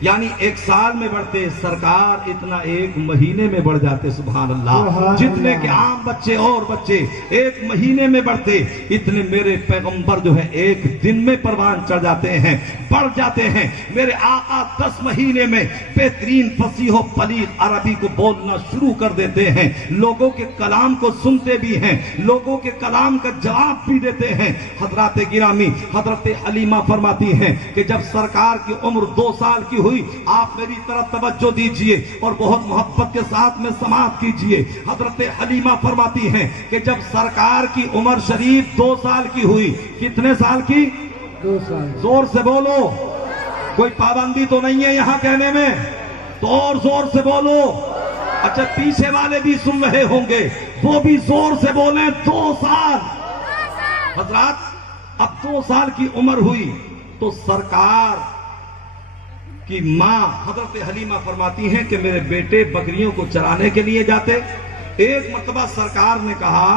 یعنی 1 سال میں بڑھتے، سرکار اتنا 1 مہینے میں بڑھ جاتے، سبحان اللہ۔ جتنے کہ عام بچے اور بچے 1 مہینے میں بڑھتے، اتنے میرے پیغمبر جو ہے 1 دن میں پروان چڑھ جاتے ہیں، بڑھ جاتے ہیں۔ میرے آقا 10 مہینے میں بہترین فصیح و پلیغ عربی کو بولنا شروع کر دیتے ہیں، لوگوں کے کلام کو سنتے بھی ہیں، لوگوں کے کلام کا جواب بھی دیتے ہیں۔ حضرات گرامی، حضرت حلیمہ فرماتی ہیں کہ جب سرکار کی عمر 2 سال کی ہوئی، آپ میری طرف توجہ دیجئے اور بہت محبت کے ساتھ میں سماعت کیجئے۔ حضرت حلیمہ فرماتی ہیں کہ جب سرکار کی عمر شریف 2 سال کی ہوئی، کتنے سال کی؟ 2 سال۔ زور سے بولو، کوئی پابندی تو نہیں ہے یہاں کہنے میں، تو اور زور سے بولو۔ اچھا پیچھے والے بھی سن رہے ہوں گے، وہ بھی زور سے بولیں، 2 سال۔ حضرات اب 2 سال کی عمر ہوئی تو سرکار کی ماں حضرت حلیمہ فرماتی ہیں کہ میرے بیٹے بکریوں کو چرانے کے لیے جاتے۔ ایک مرتبہ سرکار نے کہا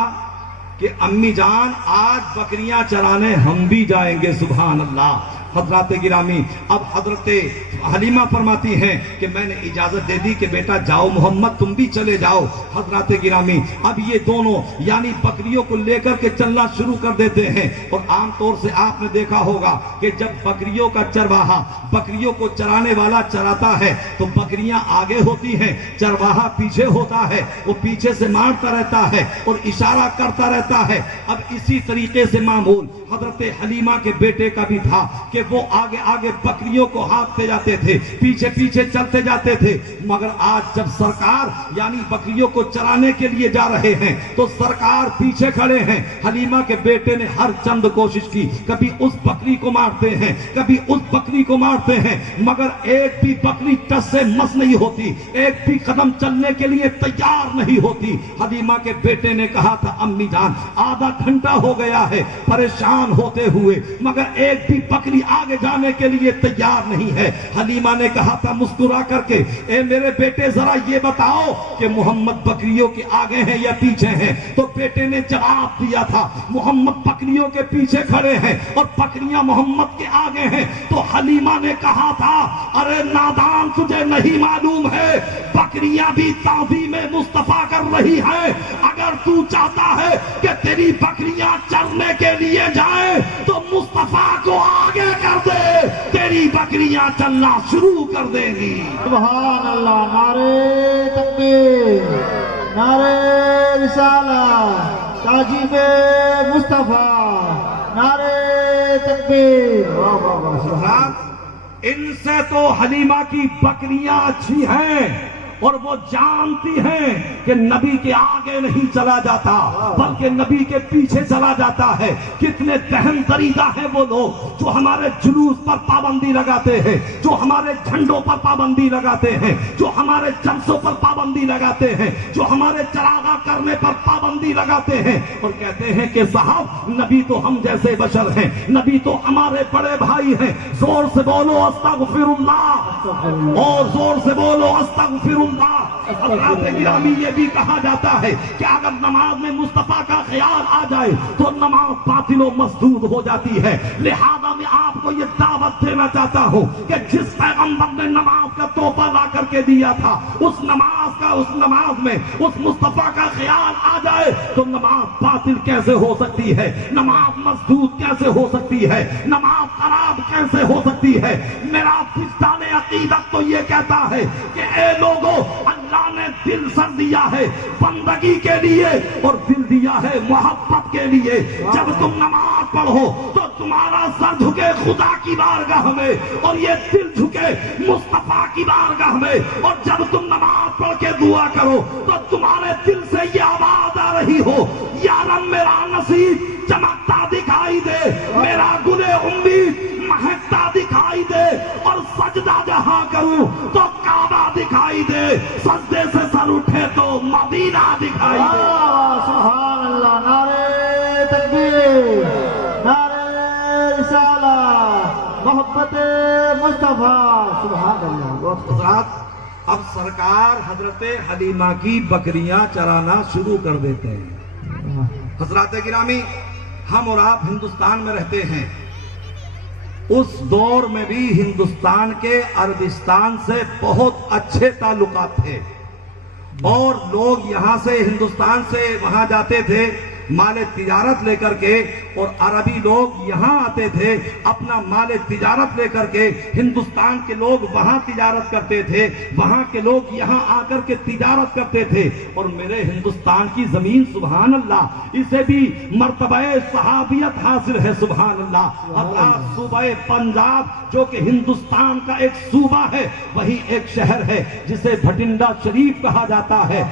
کہ امی جان آج بکریاں چرانے ہم بھی جائیں گے، سبحان اللہ۔ حضرات گرامی، اب حضرت حلیمہ فرماتی ہیں کہ میں نے اجازت دے دی کہ بیٹا جاؤ محمد تم بھی چلے جاؤ۔ حضرات گرامی، اب یہ دونوں یعنی بکریوں کو لے کر کے چلنا شروع کر دیتے ہیں، اور عام طور سے آپ نے دیکھا ہوگا کہ جب بکریوں کا چرواہا بکریوں کو چرانے والا چراتا ہے تو بکریاں آگے ہوتی ہیں، چرواہا پیچھے ہوتا ہے، وہ پیچھے سے مارتا رہتا ہے اور اشارہ کرتا رہتا ہے۔ اب اسی طریقے سے معمول حضرت حلیمہ کے بیٹے کا بھی تھا کہ وہ آگے آگے بکریوں کو ہانکتے جاتے تھے، پیچھے پیچھے چلتے جاتے تھے۔ مگر آج جب سرکار یعنی بکریوں کو چرانے کے لیے جا رہے ہیں تو سرکار پیچھے کھڑے ہیں۔ حلیمہ کے بیٹے نے ہر چند کوشش کی، کبھی اس بکری کو مارتے ہیں، کبھی اس بکری کو مارتے ہیں، مگر ایک بھی بکری ٹس سے مس نہیں ہوتی، ایک بھی قدم چلنے کے لیے تیار نہیں ہوتی۔ حلیمہ کے بیٹے نے کہا تھا امی جان آدھا گھنٹہ ہو گیا ہے پریشان ہوتے ہوئے، مگر ایک بھی بکری آگے جانے کے لیے تیار نہیں ہے۔ حلیمہ نے کہا تھا مسکرا کر کے، اے میرے بیٹے ذرا یہ بتاؤ کہ محمد بکریوں کے آگے ہیں یا پیچھے ہیں؟ تو بیٹے نے جواب دیا تھا محمد بکریوں کے پیچھے کھڑے ہیں اور بکریاں محمد کے آگے ہیں۔ تو حلیمہ نے کہا تھا ارے نادان، تجھے نہیں معلوم ہے بکریاں بھی تعظیم مصطفیٰ کر رہی ہیں۔ اگر تو چاہتا ہے کہ تیری بکریاں چرنے کے لیے جائیں تو مصطفیٰ کو آگے کر دے، تیری بکریاں چلنا شروع کر دیں گی۔ سبحان اللہ، نعرہ تکبیر، نعرہ رسالت، تعظیم مصطفیٰ، نعرہ تکبیر۔ واہ واہ واہ، سبحان ان سے تو حلیمہ کی بکریاں اچھی ہیں اور وہ جانتی ہیں کہ نبی کے آگے نہیں چلا جاتا بلکہ نبی کے پیچھے چلا جاتا ہے۔ کتنے دہن دریدہ ہیں وہ لوگ جو ہمارے جلوس پر پابندی لگاتے ہیں، جو ہمارے جھنڈوں پر پابندی لگاتے ہیں، جو ہمارے جلسوں پر پابندی لگاتے ہیں، جو ہمارے چراغاں کرنے پر پابندی لگاتے ہیں اور کہتے ہیں کہ صاحب نبی تو ہم جیسے بشر ہیں، نبی تو ہمارے بڑے بھائی ہیں۔ زور سے بولو استغفر اللہ، اور زور سے بولو استغفر اللہ۔ حضرات گرامی یہ بھی کہا جاتا ہے کہ اگر نماز میں مصطفیٰ کا خیال آ جائے تو نماز باطل و مسدود ہو جاتی ہے۔ لہذا میں آپ کو یہ دعوت دینا چاہتا ہوں کہ جس پیغمبر نے نماز کا تحفہ لا کر کے دیا تھا اس نماز میں اس مصطفیٰ کا خیال آ جائے تو نماز باطل کیسے ہو سکتی ہے، نماز مسدود کیسے ہو سکتی ہے، نماز خراب کیسے ہو سکتی ہے؟ میرا فقدان عقیدت تو یہ کہتا ہے کہ اے لوگوں، اللہ نے دل سر دیا ہے بندگی کے لیے اور دل دیا ہے محبت کے لیے۔ جب تم نماز پڑھو تو تمہارا سر جھکے خدا کی بارگاہ میں اور یہ دل جھکے مصطفیٰ کی بارگاہ میں، اور جب تم نماز پڑھ کے دعا کرو تو تمہارے دل سے یہ آواز آ رہی ہو یا رب میرا نصیب چمکتا دکھائی دے، میرا گلے امید مہکتا دکھائی دے، اور سجدہ جہاں کروں تو کعبہ دکھائی دے، سجدے سے سر اٹھے تو مدینہ دکھائی دے۔ سبحان اللہ، نعرہ تکبیر، نعرہ رسالت، محبت مصطفیٰ، سبحان اللہ۔ حضرات اب سرکار حضرت حلیمہ کی بکریاں چرانا شروع کر دیتے ہیں۔ حضرات گرامی، ہم اور آپ ہندوستان میں رہتے ہیں، اس دور میں بھی ہندوستان کے عربستان سے بہت اچھے تعلقات تھے اور لوگ یہاں سے ہندوستان سے وہاں جاتے تھے مال تجارت لے کر کے، اور عربی لوگ یہاں آتے تھے اپنا مال تجارت لے کر کے۔ ہندوستان کے لوگ وہاں تجارت کرتے تھے، وہاں کے لوگ یہاں آ کر کے تجارت کرتے تھے، اور میرے ہندوستان کی زمین سبحان اللہ اسے بھی مرتبہ صحابیت حاصل ہے، سبحان اللہ۔ حضرات صوبہ پنجاب جو کہ ہندوستان کا ایک صوبہ ہے، وہی ایک شہر ہے جسے بھٹنڈا شریف کہا جاتا ہے۔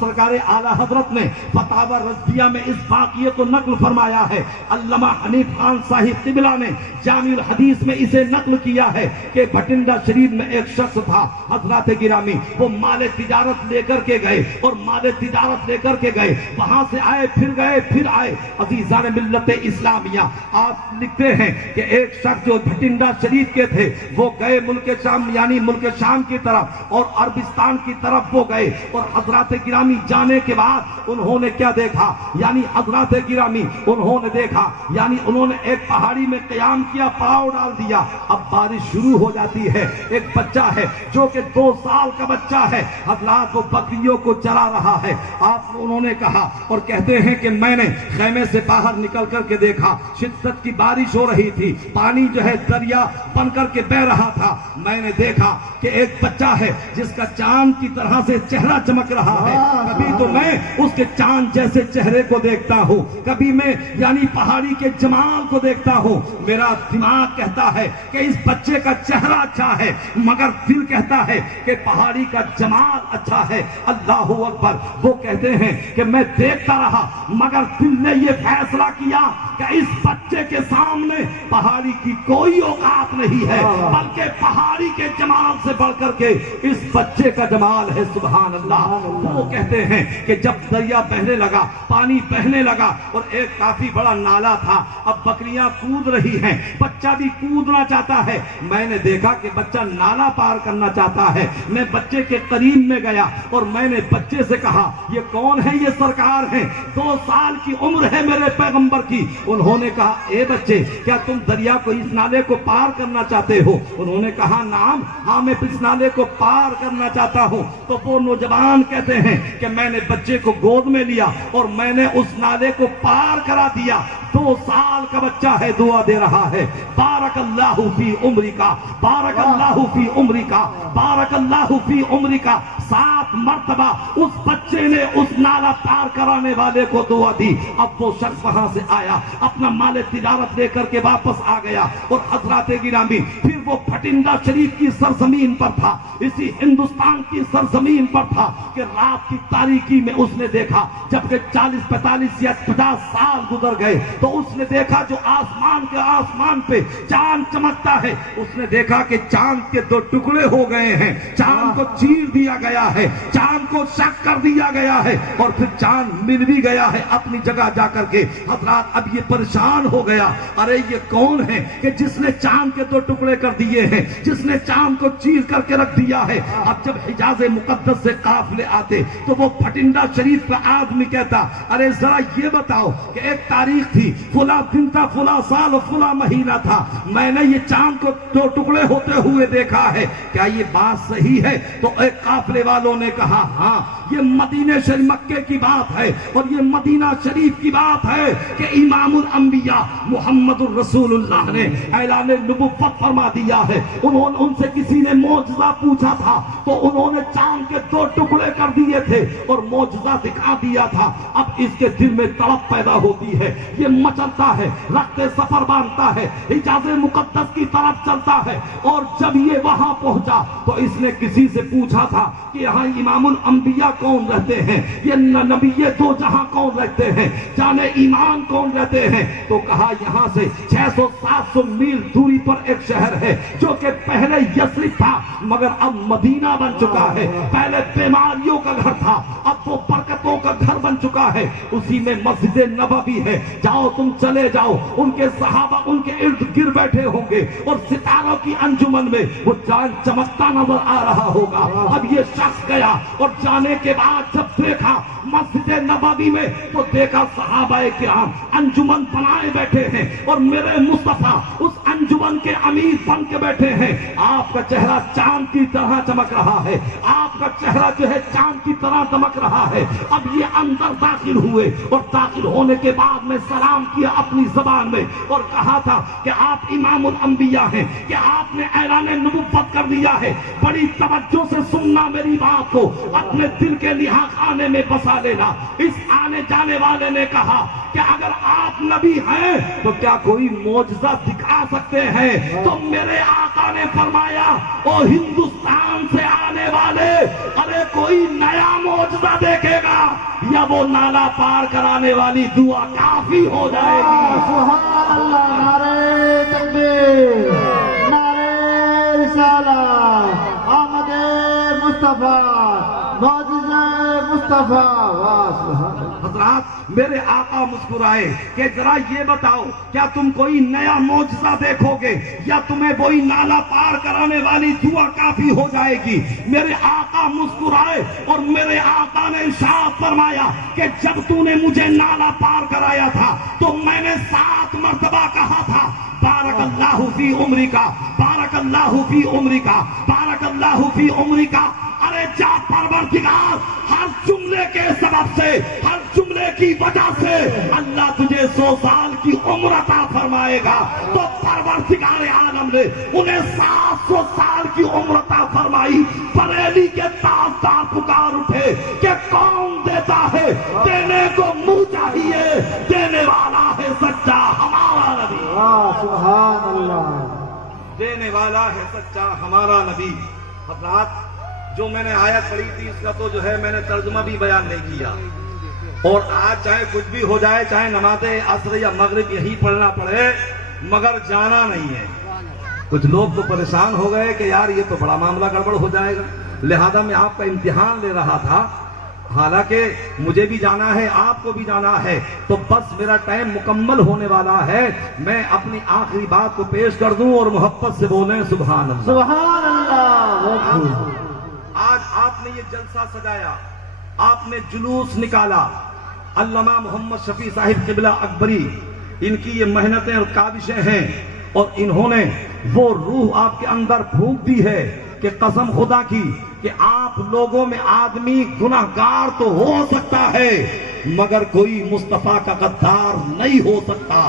سرکار اعلیٰ حضرت نے فتاوی رضویہ میں اس واقعے کو نقل فرمایا ہے۔ علامہ حنیف خان صاحب قبلہ نے جامع الحدیث میں اسے نقل کیا ہے کہ بھٹنڈا شریف میں ایک شخص تھا، حضرات گرامی، وہ مال تجارت لے کر کے گئے اور مال تجارت لے کر کے گئے، وہاں سے آئے پھر آئے۔ عزیزان ملت اسلامیہ، آپ لکھتے ہیں کہ ایک شخص جو بھٹنڈا شریف کے تھے وہ گئے ملک شام، یعنی ملک شام کی طرف اور عربستان کی طرف وہ گئے، اور حضرات گرامی جانے کے بعد انہوں نے کیا دیکھا، یعنی حضرات گرامی انہوں نے دیکھا، یعنی انہوں نے ایک پہاڑی میں قیام کیا، پڑاؤ ڈال دیا۔ اب بارش شروع ہو جاتی ہے، ایک بچہ ہے جو کہ 2 سال کا بچہ ہے، حضرات وہ بکریوں کو چرا رہا ہے۔ انہوں نے کہا اور کہتے ہیں کہ میں نے خیمے سے باہر نکل کر کے دیکھا، شدت کی بارش ہو رہی تھی، پانی جو ہے دریا بن کر کے بہ رہا تھا۔ میں نے دیکھا کہ ایک بچہ ہے جس کا چاند کی طرح سے چہرہ چمک رہا ہے، کبھی تو میں اس کے چاند جیسے چہرے کو دیکھتا ہوں، کبھی میں یعنی پہاڑی کے جمال کو دیکھتا ہوں۔ میرا دماغ کہتا ہے کہ اس بچے کا چہرہ اچھا ہے، مگر دل کہتا ہے کہ پہاڑی کا جمال اچھا ہے۔ اللہ اکبر۔ وہ کہتے ہیں کہ میں دیکھتا رہا مگر دل نے یہ فیصلہ کیا کہ اس بچے کے سامنے پہاڑی کی کوئی اوقات نہیں ہے، بلکہ پہاڑی کے جمال سے بڑھ کر کے اس بچے کا جمال ہے۔ سبحان اللہ۔ وہ کہتے ہیں کہ جب دریا بہنے لگا، پانی بہنے لگا اور ایک کافی بڑا نالا تھا، اب بکریاں کود رہی ہیں، بچہ بھی کودنا چاہتا ہے، میں نے دیکھا کہ بچہ نالا پار کرنا چاہتا ہے، میں بچے کے قریب میں گیا اور میں نے بچے سے کہا یہ کون ہے؟ یہ سرکار ہیں، 2 سال کی عمر ہے میرے پیغمبر کی۔ انہوں نے کہا اے بچے کیا تم دریا کو، اس نالے کو پار کرنا چاہتے ہو؟ انہوں نے کہا نعم، ہاں میں اس نالے کو پار کرنا چاہتا ہوں۔ تو وہ نوجوان کہتے ہیں کہ میں نے بچے کو گود میں لیا اور میں نے اس نالے کو پار کرا دیا۔ 2 سال کا بچہ ہے، دعا دے رہا ہے بارک اللہ فی عمرکا، بارک اللہ فی عمرکا، بارک اللہ فی عمرکا۔ 7 مرتبہ اس بچے نے اس نالا پار کرانے والے کو دعا دی۔ اب وہ شخص وہاں سے آیا، اپنا مال تجارت لے کر کے واپس آ گیا اور حضرات گرامی پھر وہ بھٹنڈا شریف کی سرزمین پر تھا، اسی ہندوستان کی سرزمین پر تھا کہ رات کی تاریکی میں اس نے دیکھا، جبکہ 40 45 یا 50 سال گزر گئے تو اس نے دیکھا جو آسمان پہ چاند چمکتا ہے، اس نے دیکھا کہ چاند کے 2 ٹکڑے ہو گئے ہیں، چاند کو چیر دیا گیا ہے، چاند کو شک کر دیا گیا ہے اور پھر چاند مل بھی گیا ہے اپنی جگہ جا کر کے۔ حضرات اب یہ پریشان ہو گیا، ارے یہ کون ہے کہ جس نے چاند کے 2 ٹکڑے کر دیے ہیں، جس نے چاند کو چیر کر کے رکھ دیا ہے؟ اب جب حجاز مقدس سے قافلے آتے تو وہ بھٹنڈا شریف کا آدمی کہتا ارے ذرا یہ بتاؤ کہ ایک تاریخ تھی، فلاں دن تھا، فلاں سال اور فلاں مہینہ تھا، میں نے یہ چاند کو 2 ٹکڑے ہوتے ہوئے دیکھا ہے، کیا یہ بات صحیح ہے؟ تو ایک قافلے والوں نے کہا ہاں یہ مدینہ شریف مکے کی بات ہے اور یہ مدینہ شریف کی بات ہے کہ امام الانبیاء محمد الرسول اللہ نے اعلان نبوت فرما دیا ہے۔ ان سے کسی نے معجزہ پوچھا تھا تو انہوں نے چاند کے 2 ٹکڑے کر دیے تھے اور معجزہ دکھا دیا تھا۔ اب اس کے دل میں تڑپ پیدا ہوتی ہے، یہ مچلتا ہے، رخت سفر باندھتا ہے، حجاز مقدس کی طرف چلتا ہے اور جب یہ وہاں پہنچا تو اس نے کسی سے پوچھا تھا کہ یہاں امام الانبیاء کون رہتے ہیں، یہ نبی دو جہاں کون رہتے ہیں، جانے ایمان کون رہتے ہیں؟ تو کہا یہاں سے 600-700 میل دوری پر ایک شہر ہے جو کہ پہلے یثرب تھا مگر اب مدینہ بن چکا ہے، پہلے بیماریوں کا گھر تھا اب وہ برکتوں کا گھر بن چکا ہے، اسی میں مسجد نبوی ہے، جاؤ تم چلے جاؤ، ان کے صحابہ ان کے ارد گرد بیٹھے ہوں گے اور ستاروں کی انجمن میں وہ چاند چمکتا نظر آ رہا ہوگا۔ اب یہ شخص گیا اور جانے کے بعد جب دیکھا مسجد نبوی میں تو دیکھا صحابہ کرام انجمن بنائے بیٹھے ہیں اور میرے مصطفیٰ اس انجمن کے امیر بن کے بیٹھے ہیں، آپ کا چہرہ چاند کی طرح چمک رہا ہے، آپ کا چہرہ جو ہے چاند کی طرح چمک رہا ہے۔ اب یہ اندر داخل ہوئے اور داخل ہونے کے بعد میں سلام کیا اپنی زبان میں اور کہا تھا کہ آپ امام الانبیاء ہیں، کہ آپ نے اعلان نبوت کر دیا ہے، بڑی توجہ سے سننا میری بات کو، اپنے دل کے لحاظ خانے میں بسا لینا۔ اس آنے جانے والے نے کہا کہ اگر آپ نبی ہیں تو کیا کوئی معجزہ دکھا سکتے ہیں؟ تو میرے آقا نے فرمایا او ہندوستان سے آنے والے، ارے کوئی نیا معجزہ دیکھے گا یا وہ نالا پار کرانے والی دعا کافی ہو جائے گی؟ سبحان اللہ، نعرہ تکبیر، نعرہ رسالت، آمد مصطفیٰ، معجزہ مصطفیٰ، واہ سبحان اللہ۔ حضرات میرے آقا مسکرائے کہ ذرا یہ بتاؤ کیا تم کوئی نیا معجزہ دیکھو گے یا تمہیں وہی نالا پار کرانے والی دعا کافی ہو جائے گی؟ میرے آقا مسکرائے اور میرے آقا نے ارشاد فرمایا کہ جب تو نے مجھے نالا پار کرایا تھا تو میں نے 7 مرتبہ کہا تھا بارک اللہ فی عمرکا، بارک اللہ فی عمرکا، بارک اللہ فی عمرکا۔ ارے جا پروردگار، ہر جملے کے سبب سے، ہر جملے کی وجہ سے اللہ تجھے 100 سال کی عمر عطا فرمائے گا۔ تو پروردگار عالم نے انہیں 700 سال کی عمر عطا فرمائی۔ بریلی کے تاجدار پکار اٹھے کہ کون دیتا ہے؟ دینے کو منہ چاہیے، دینے والا ہے سچا ہمارا نبی، سبحان اللہ، دینے والا ہے سچا ہمارا نبی۔ حضرات جو میں نے آیت پڑھی تھی اس کا تو جو ہے میں نے ترجمہ بھی بیان نہیں کیا، اور آج چاہے کچھ بھی ہو جائے، چاہے نماز عصر یا مغرب یہی پڑھنا پڑے، مگر جانا نہیں ہے۔ کچھ لوگ تو پریشان ہو گئے کہ یار یہ تو بڑا معاملہ گڑبڑ ہو جائے گا، لہذا میں آپ کا امتحان لے رہا تھا، حالانکہ مجھے بھی جانا ہے، آپ کو بھی جانا ہے، تو بس میرا ٹائم مکمل ہونے والا ہے۔ میں اپنی آخری بات کو پیش کر دوں اور محبت سے بولیں سبحان اللہ۔ سبحان اللہ۔ آج آپ نے یہ جلسہ سجایا، آپ نے جلوس نکالا، علامہ محمد شفیع صاحب قبلہ اکبری، ان کی یہ محنتیں اور کاوشیں ہیں، اور انہوں نے وہ روح آپ کے اندر پھونک دی ہے کہ قسم خدا کی کہ آپ لوگوں میں آدمی گناہگار تو ہو سکتا ہے مگر کوئی مصطفیٰ کا غدار نہیں ہو سکتا۔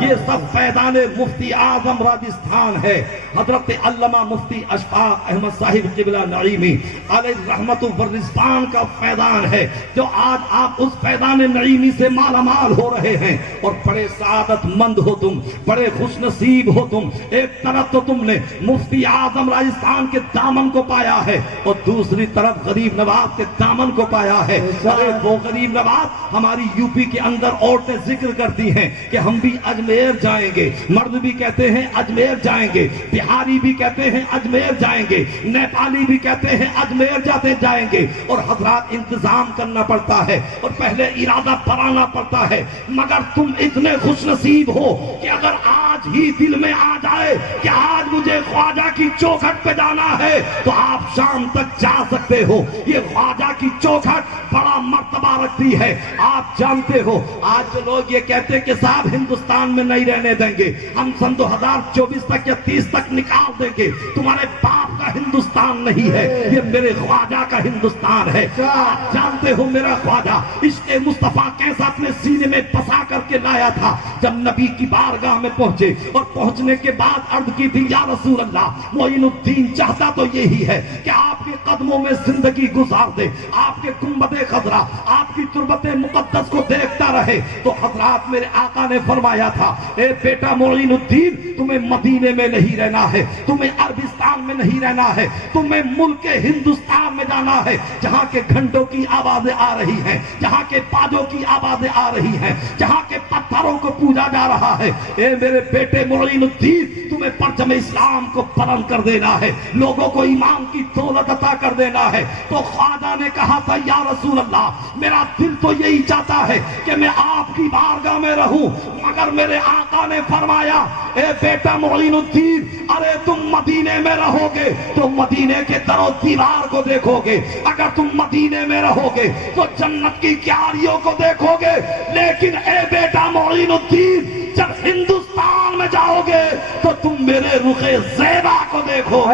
یہ سب فیضان مفتی اعظم راجستھان ہے، حضرت علامہ مفتی اشفاق احمد صاحب قبلہ نعیمی علیہ رحمت والرضوان کا فیضان ہے، جو آج آپ اس فیضان نعیمی سے مالا مال ہو رہے ہیں، اور بڑے سعادت مند ہو تم، بڑے خوش نصیب ہو تم۔ ایک طرف تو تم نے مفتی اعظم راجستھان کے دامن کو پایا ہے، اور دوسری طرف غریب نواز کے دامن کو پایا ہے۔ ارے وہ غریب نواز، ہماری یو پی کے اندر عورتیں ذکر کرتی ہیں کہ ہم بھی اجمیر جائیں گے، مرد بھی کہتے ہیں اجمیر جائیں گے، بہاری بھی کہتے ہیں اجمیر جائیں گے، نیپالی بھی کہتے ہیں اجمیر جائیں گے، اور حضرات انتظام کرنا پڑتا ہے اور پہلے ارادہ بنانا پڑتا ہے، مگر تم اتنے خوش نصیب ہو کہ اگر آج ہی دل میں آ جائے کہ آج مجھے خواجہ کی چوکھٹ پہ جانا ہے تو آپ شام تک جا سکتے ہو۔ یہ خواجہ کی چوکھٹ بڑا مرتبہ رکھتی ہے۔ آپ جانتے ہو آج جو لوگ یہ کہتے ہیں کہ صاحب ہندوستان میں نہیں رہنے دیں گے، ہم سن 2024 تک یا 30 تک نکال دیں گے، تمہارے باپ کا ہندوستان نہیں ہے، یہ میرے خواجہ کا ہندوستان ہے۔ آپ جانتے ہو میرا خواجہ عشق مصطفیٰ کیسا اپنے سینے میں بسا کر کے لایا تھا۔ جب نبی کی بارگاہ میں پہنچے اور پہنچنے کے بعد عرض کی تھی یا رسول اللہ، معین الدین چاہتا تو یہی ہے کہ آپ کے قدموں میں زندگی گزار دے، آپ کے گنبد خضرا، آپ کی تربت مقدس کو دیکھتا رہے۔ تو حضرات میرے آقا نے فرمایا تھا، اے بیٹا معین الدین، تمہیں مدینے میں نہیں رہنا ہے، تمہیں عربستان میں نہیں رہنا ہے، تمہیں ملک ہندوستان میں جانا ہے، جہاں کے گھنٹوں کی آوازیں آ رہی ہیں، جہاں کے باجوں کی آوازیں آ رہی ہیں، جہاں کے پتھروں کو پوجا جا رہا ہے۔ اے میرے بیٹے معین الدین، تمہیں پرچم اسلام کو بلند کر دینا ہے، لوگوں کو ایمان کی دولت عطا کر دینا ہے۔ تو خواجہ نے کہا تھا یا رسول اللہ، میرا دل تو یہی چاہتا ہے کہ میں آپ کی بارگاہ میں رہوں، مگر میرے آقا نے فرمایا، اے بیٹا معین الدین، ارے تم مدینے میں رہو گے تو مدینے کے در و دیوار کو دیکھو گے، اگر تم مدینے میں رہو گے تو جنت کی کیاریوں کو دیکھو گے، لیکن اے بیٹا معین الدین، جب ہندوستان میں جاؤ گے تو تم میرے رخ زیبا کو دیکھو۔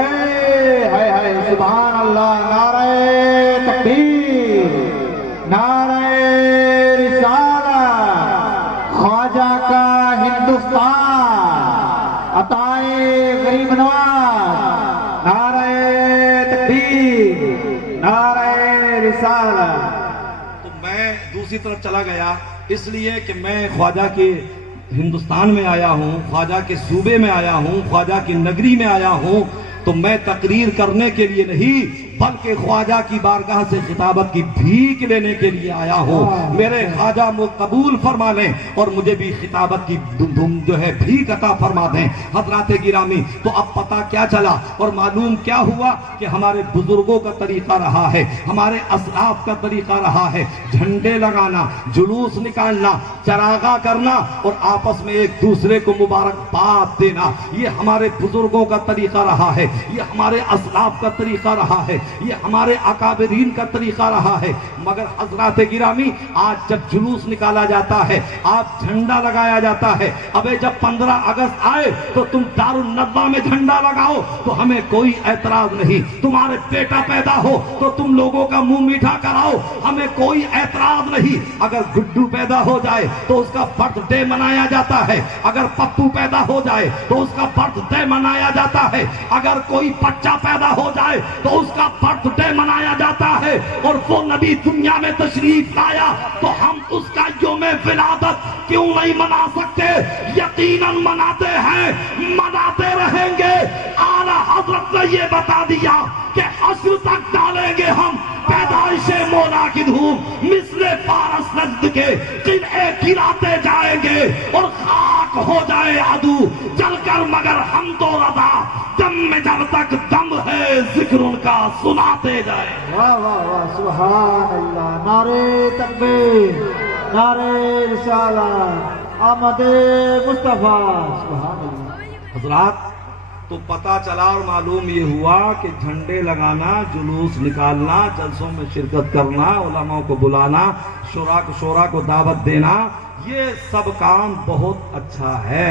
سبحان اللہ، نعرہ تکبیر، نعرہ رسالت، خواجہ کا ہندوستان، عطائے غریب نواز، نعرہ تکبیر، نعرہ رسالت۔ تو میں دوسری طرف چلا گیا اس لیے کہ میں خواجہ کے ہندوستان میں آیا ہوں، خواجہ کے صوبے میں آیا ہوں، خواجہ کی نگری میں آیا ہوں، تو میں تقریر کرنے کے لیے نہیں بلکہ خواجہ کی بارگاہ سے خطابت کی بھیک لینے کے لیے آیا ہوں۔ میرے خواجہ قبول فرما لیں اور مجھے بھی خطابت کی جو ہے بھیک عطا فرما دیں۔ حضرات گرامی، تو اب پتہ کیا چلا اور معلوم کیا ہوا کہ ہمارے بزرگوں کا طریقہ رہا ہے، ہمارے اسلاف کا طریقہ رہا ہے، جھنڈے لگانا، جلوس نکالنا، چراغاں کرنا اور آپس میں ایک دوسرے کو مبارکباد دینا، یہ ہمارے بزرگوں کا طریقہ رہا ہے، یہ ہمارے اسلاف کا طریقہ رہا ہے، یہ ہمارے اکابرین کا طریقہ رہا ہے۔ مگر حضرات گرامی، آج جب جلوس نکالا جاتا ہے، آپ جھنڈا لگایا جاتا ہے، ابے جب 15 اگست آئے تو تم دارالندوہ میں جھنڈا لگاؤ تو ہمیں کوئی اعتراض نہیں، تمہارے بیٹا پیدا ہو تو تم لوگوں کا منہ میٹھا کراؤ، ہمیں کوئی اعتراض نہیں۔ اگر گڈو پیدا ہو جائے تو اس کا برتھ ڈے منایا جاتا ہے، اگر پپو پیدا ہو جائے تو اس کا برتھ ڈے منایا جاتا ہے، اگر کوئی بچہ پیدا ہو جائے تو اس کا برتھ ڈے منایا جاتا ہے، اور وہ نبی دنیا میں تشریف لایا تو ہم اس کا یوم ولادت کیوں نہیں منا سکتے؟ یقیناً مناتے ہیں، مناتے رہیں گے۔ اعلیٰ حضرت نے یہ بتا دیا کہ حشر تک ڈالیں گے ہم پیدائش مولا کی دھوم، مثل فارس نجد کے قلعے گراتے جائیں گے اور خاک ہو جائے عدو جل کر، مگر ہم تو رضا دم میں جب تک دم ہے ذکر ان کا سناتے جائیں. واہ واہ واہ، سبحان اللہ. نعرے تکبیر، نعرے رسالت، آمد مصطفیٰ. سبحان اللہ. حضرات، تو پتہ چلا اور معلوم یہ ہوا کہ جھنڈے لگانا، جلوس نکالنا، جلسوں میں شرکت کرنا، علماء کو بلانا، شورا کو دعوت دینا، یہ سب کام بہت اچھا ہے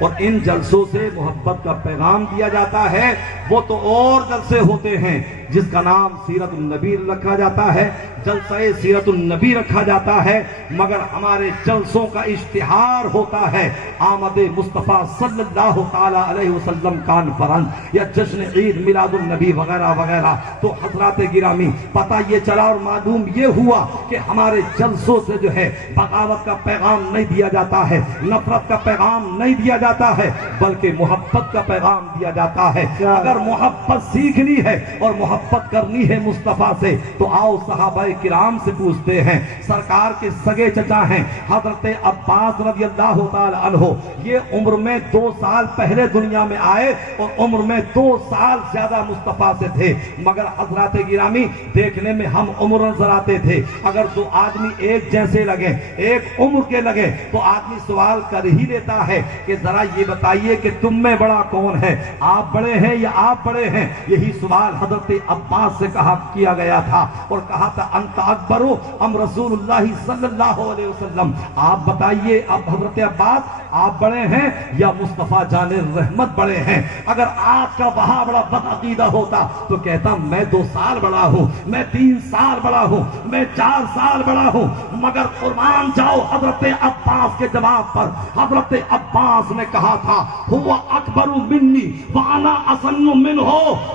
اور ان جلسوں سے محبت کا پیغام دیا جاتا ہے. وہ تو اور جلسے ہوتے ہیں جس کا نام سیرت النبی رکھا جاتا ہے، جلسہ سیرت النبی رکھا جاتا ہے، مگر ہمارے جلسوں کا اشتہار ہوتا ہے آمد مصطفیٰ صلی اللہ تعالی علیہ وسلم کانفرنس یا جشن عید میلاد النبی وغیرہ وغیرہ. تو حضرات گرامی، پتہ یہ چلا اور معلوم یہ ہوا کہ ہمارے جلسوں سے جو ہے بغاوت کا پیغام نہیں دیا جاتا ہے، نفرت کا پیغام نہیں دیا جاتا ہے، بلکہ محبت کا پیغام دیا جاتا ہے. اگر محبت سیکھنی ہے اور محبت کرنی ہے مصطفیٰ سے تو آؤ صحابہ کرام سے پوچھتے ہیں. سرکار کے سگے چچا ہیں حضرت عباس رضی اللہ تعالی عنہ، یہ عمر میں 2 سال پہلے دنیا میں آئے اور عمر میں 2 سال زیادہ مصطفیٰ سے تھے، مگر حضرات گرامی دیکھنے میں ہم عمر نظر آتے تھے. اگر 2 آدمی ایک جیسے لگے، ایک عمر کے لگے، تو آدمی سوال کر ہی لیتا ہے کہ ذرا یہ بتائیے کہ تم میں بڑا کون ہے، آپ بڑے ہیں یا آپ بڑے ہیں. یہی سوال حضرت عباس سے کیا گیا تھا اور کہا تھا انت اکبر ام رسول اللہ صلی اللہ علیہ وسلم، آپ بتائیے اب حضرت عباس آپ بڑے ہیں یا مصطفیٰ جان رحمت بڑے ہیں. اگر آج کا وہاں بڑا بد عقیدہ ہوتا تو کہتا میں 2 سال بڑا ہوں، میں 3 سال بڑا ہوں، میں 4 سال بڑا ہوں. مگر قربان جاؤ حضرت عباس کے جواب پر. حضرت عباس نے کہا تھا ہوا اکبر منی وانا اسن منہ،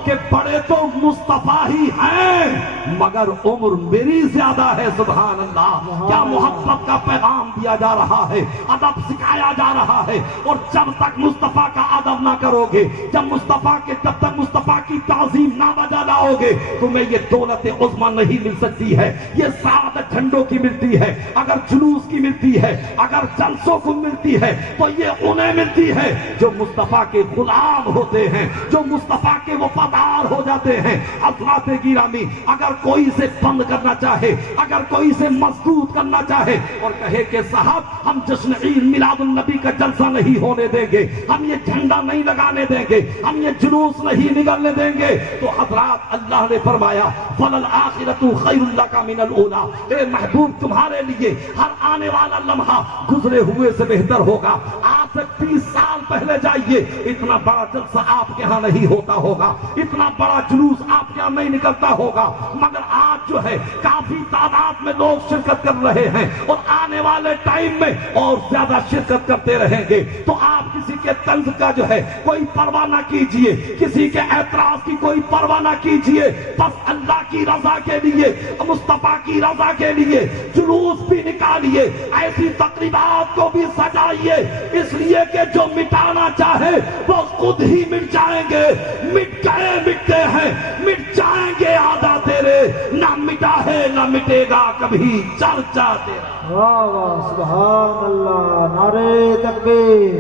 کہ بڑے تو مصطفیٰ ہی ہیں مگر عمر میری زیادہ ہے. سبحان اللہ. کیا محبت کا پیغام دیا جا رہا ہے، ادب سکھایا جا رہا ہے. اور جب تک مصطفیٰ کا ادب نہ کرو گے، جب تک مصطفیٰ کی تعظیم نہ بجا لاؤ گے، تمہیں یہ دولت عظمی نہیں مل سکتی ہے. یہ سعادت جھنڈوں کی ملتی ہے، اگر جلوس کی ملتی ہے، اگر جلسوں کو ملتی ہے تو یہ انہیں ملتی ہے جو مصطفیٰ کے غلام ہوتے ہیں، جو مصطفیٰ کے وفادار ہو جاتے ہیں. حضرات گرامی، اگر کوئی اسے بند کرنا چاہے، اگر کوئی اسے مسدود کرنا چاہے اور کہے کہ صاحب ہم جشن عید میلاد النبی کا جلسہ نہیں ہونے دیں گے، ہم یہ جھنڈا نہیں لگانے دیں گے، ہم یہ جلوس نہیں نکلنے دیں گے، تو حضرات اللہ نے فرمایا وَلَلْآخِرَةُ خَيْرٌ لَكَ مِنَ الْأُولَىٰ، اے محبوب تمہارے لیے ہر آنے والا لمحہ گزرے ہوئے سے بہتر ہوگا. آج سے 20 سال پہلے جائیے، اتنا بڑا جلسہ آپ کے ہاں نہیں ہوتا ہوگا، اتنا بڑا جلوس آپ کے ہاں نہیں نکلتا ہوگا، مگر آج جو ہے کافی تعداد میں لوگ شرکت کر رہے ہیں اور آنے والے ٹائم میں اور زیادہ شرکت کرتے رہیں گے. تو آپ کسی کے طنز کا جو ہے کوئی پرواہ نہ کیجئے، کسی کے اعتراض کی کوئی پرواہ نہ کیجئے. بس اللہ کی رضا کے لیے، مصطفیٰ کی رضا کے لیے جلوس بھی نکالیے، ایسی تقریبات کو بھی سجائیے، اس لیے کہ جو مٹانا چاہے وہ خود ہی مٹ جائیں گے. مٹ گئے مٹتے ہیں، مٹ جائیں گے آدھا تیرے، نہ مٹا ہے نہ مٹے گا کبھی چرچا تیرا. واہ واہ، سبحان اللہ. نعرے تکبیر،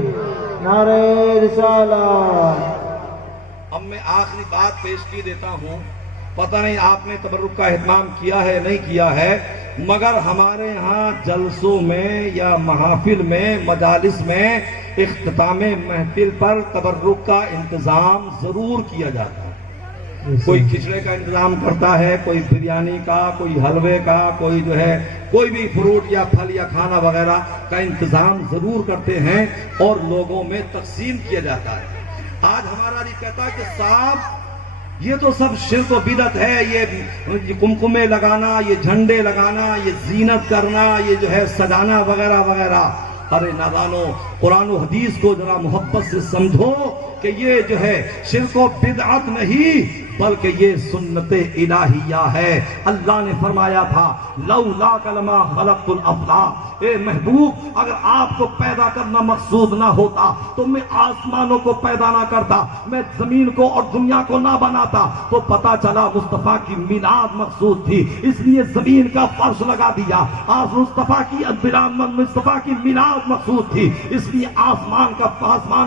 نعرے رسالت. اب میں آخری بات پیش کی دیتا ہوں. پتہ نہیں آپ نے تبرک کا اہتمام کیا ہے نہیں کیا ہے، مگر ہمارے ہاں جلسوں میں یا محافل میں، مجالس میں، اختتام محفل پر تبرک کا انتظام ضرور کیا جاتا ہے. کوئی کھچڑے کا انتظام کرتا ہے، کوئی بریانی کا، کوئی حلوے کا، کوئی جو ہے کوئی بھی فروٹ یا پھل یا کھانا وغیرہ کا انتظام ضرور کرتے ہیں اور لوگوں میں تقسیم کیا جاتا ہے. آج ہمارا جی کہتا ہے کہ صاحب یہ تو سب شرک و بدعت ہے، یہ کمکمے لگانا، یہ جھنڈے لگانا، یہ زینت کرنا، یہ جو ہے سجانا وغیرہ وغیرہ. ارے نادانو، قرآن و حدیث کو ذرا محبت سے سمجھو کہ یہ جو ہے شرک و بدعت نہیں بلکہ یہ سنت الہیہ ہے۔ اللہ نے فرمایا تھا لولا کلمہ خلقت الافلاق، اے محبوب اگر آپ کو پیدا کرنا مقصود نہ ہوتا تو میں آسمانوں کو پیدا نہ کرتا، میں زمین کو اور دنیا کو نہ بناتا۔ تو پتا چلا مصطفیٰ کی میلاد مقصود تھی، اس لیے زمین کا فرش لگا دیا۔ آج مصطفیٰ کی میلاد مقصود تھی، اس لیے آسمان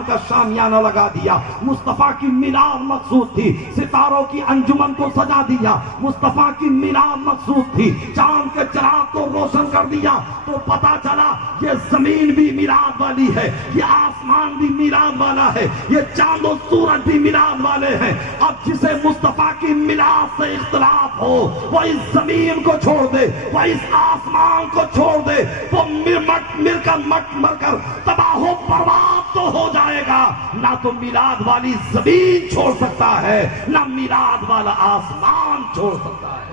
کا شامیانہ لگا دیا۔ مصطفیٰ کی میلاد مقصود تھی، ستاروں کی انجمن کو سجا دیا۔ مصطفیٰ کی میلاد مقصود تھی، چاند کے چراغ کو روشن کر دیا۔ تو پتا چلا یہ زمین بھی میلاد والی ہے، یہ آسمان بھی میلاد والا ہے، یہ چاند و سورج بھی میلاد والے ہیں۔ اب جسے مصطفیٰ کی میلاد سے اختلاف ہو وہ اس زمین کو چھوڑ دے، وہ اس آسمان کو چھوڑ دے، وہ مر کر تباہ و برباد تو ہو جائے گا۔ نہ تو میلاد والی زمین چھوڑ سکتا ہے، نہ میلاد والا آسمان چھوڑ سکتا ہے۔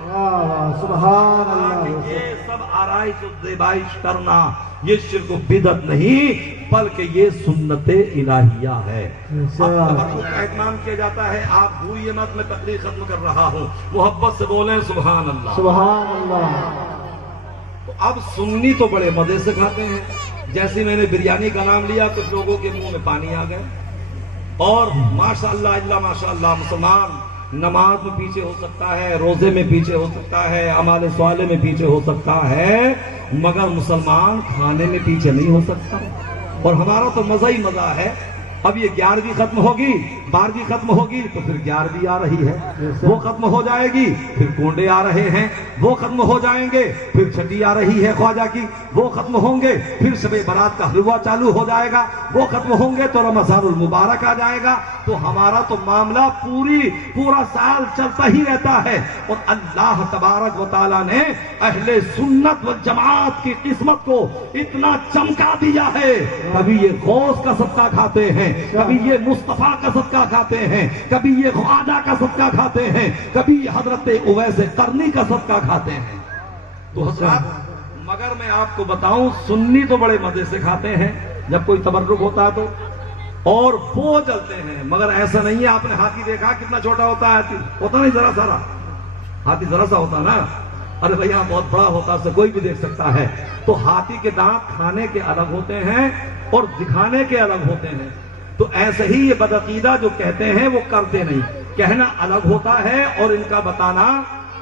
سبحان اللہ۔ یہ سب آرائش و زیبائش کرنا یہ شرک و بدعت نہیں بلکہ یہ سنت الہیہ ہے۔ اب تبرک کا اہتمام کیا جاتا ہے، آپ بھولیے مت، میں تقریر ختم کر رہا ہوں، محبت سے بولیں سبحان اللہ۔ سبحان اللہ۔ تو اب سنی تو بڑے مزے سے کھاتے ہیں، جیسے میں نے بریانی کا نام لیا کچھ لوگوں کے منہ میں پانی آ گئے، اور ماشاء اللہ الا ماشاء اللہ مسلمان نماز میں پیچھے ہو سکتا ہے، روزے میں پیچھے ہو سکتا ہے، اعمال صالح میں پیچھے ہو سکتا ہے، مگر مسلمان کھانے میں پیچھے نہیں ہو سکتا۔ اور ہمارا تو مزہ ہی مزہ ہے۔ اب یہ 11ویں ختم ہوگی، 12ویں ختم ہوگی تو پھر 11ویں آ رہی ہے، وہ ختم ہو جائے گی، پھر کونڈے آ رہے ہیں، وہ ختم ہو جائیں گے، پھر چھٹی آ رہی ہے خواجہ کی، وہ ختم ہوں گے، پھر شب برات کا حلوہ چالو ہو جائے گا، وہ ختم ہوں گے تو رمضان المبارک آ جائے گا۔ تو ہمارا تو معاملہ پورا سال چلتا ہی رہتا ہے۔ اور اللہ تبارک و تعالیٰ نے اہل سنت والجماعت کی قسمت کو اتنا چمکا دیا ہے، کبھی یہ غوث کا صدقہ کھاتے ہیں، کبھی یہ مصطفیٰ کا صدقہ کھاتے ہیں، کبھی یہ خواجہ کا صدقہ کھاتے ہیں، کبھی یہ حضرت اویس قرنی کا صدقہ کھاتے ہیں۔ تو حضرات مگر میں آپ کو بتاؤں سنی تو بڑے مزے سے کھاتے ہیں جب کوئی تبرک ہوتا ہے تو، اور وہ چلتے ہیں، مگر ایسا نہیں ہے۔ آپ نے ہاتھی دیکھا کتنا چھوٹا ہوتا ہے؟ ہاتھی ہوتا نہیں ذرا سارا، ہاتھی ذرا سا ہوتا نا، ارے بھائی یہاں بہت بڑا ہوتا ہے، کوئی بھی دیکھ سکتا ہے۔ تو ہاتھی کے دانت کھانے کے الگ ہوتے ہیں اور دکھانے کے الگ ہوتے ہیں۔ تو ایسے ہی یہ بدعقیدہ جو کہتے ہیں وہ کرتے نہیں، کہنا الگ ہوتا ہے اور ان کا بتانا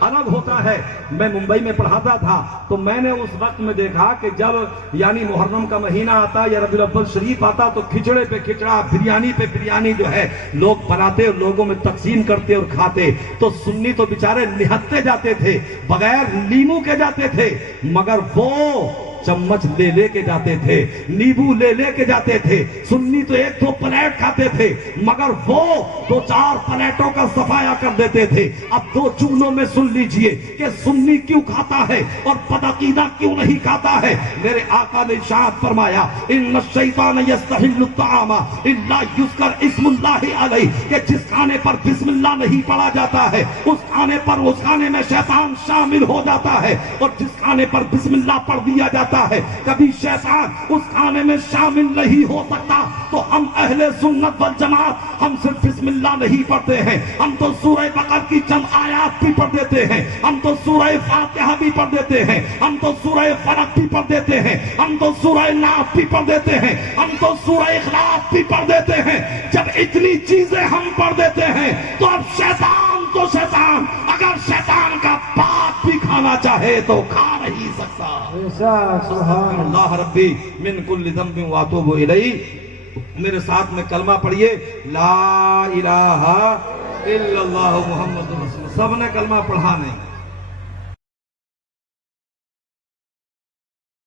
الگ ہوتا ہے۔ میں ممبئی میں پڑھاتا تھا تو میں نے اس وقت میں دیکھا کہ جب یعنی محرم کا مہینہ آتا یا ربیع الاول شریف آتا تو کھچڑے پہ کھچڑا، بریانی پہ بریانی جو ہے لوگ بناتے اور لوگوں میں تقسیم کرتے اور کھاتے۔ تو سنی تو بیچارے نہتے جاتے تھے، بغیر لیمو کے جاتے تھے، مگر وہ چمچ لے کے جاتے تھے، نیبو لے کے جاتے تھے۔ سنی تو 1-2 پلیٹ کھاتے تھے، مگر وہ 2-4 پلیٹوں کا صفایا کر دیتے تھے۔ اب 2 جملوں میں سن لیجئے کہ سنی کیوں کھاتا ہے اور بدعقیدہ کیوں نہیں کھاتا ہے۔ میرے آقا نے ارشاد فرمایا ان الشیطان یستحل الطعام الا یذکر اسم اللہ علیہ، کہ جس کھانے پر بسم اللہ نہیں پڑھا جاتا ہے اس کھانے میں شیطان شامل ہو جاتا ہے، اور جس کھانے پر بسم اللہ پڑھ دیا جاتا ہے کبھی شیطان اس کھانے میں شامل نہیں ہو سکتا۔ تو ہم اہل سنت والجماعت ہم صرف بسم اللہ نہیں پڑھتے ہیں، ہم تو سورہ بقرہ کی چند آیات بھی پڑھ دیتے ہیں، ہم تو سورہ فاتحہ بھی پڑھ دیتے ہیں، ہم تو سورہ فلق بھی پڑھ دیتے ہیں، ہم تو سورہ ناس بھی پڑھ دیتے ہیں، ہم تو سورہ اخلاص بھی پڑھ دیتے ہیں۔ جب اتنی چیزیں ہم پڑھ دیتے ہیں تو اب شیطان اگر شیطان کا بات بھی کھانا چاہے تو کھا نہیں سکتا۔ سبحان اللہ ربی من کل ذنب واتوب الیہ۔ میرے ساتھ میں کلمہ پڑھیے لا الہ الا اللہ محمد رسول اللہ۔ سب نے کلمہ پڑھا نہیں،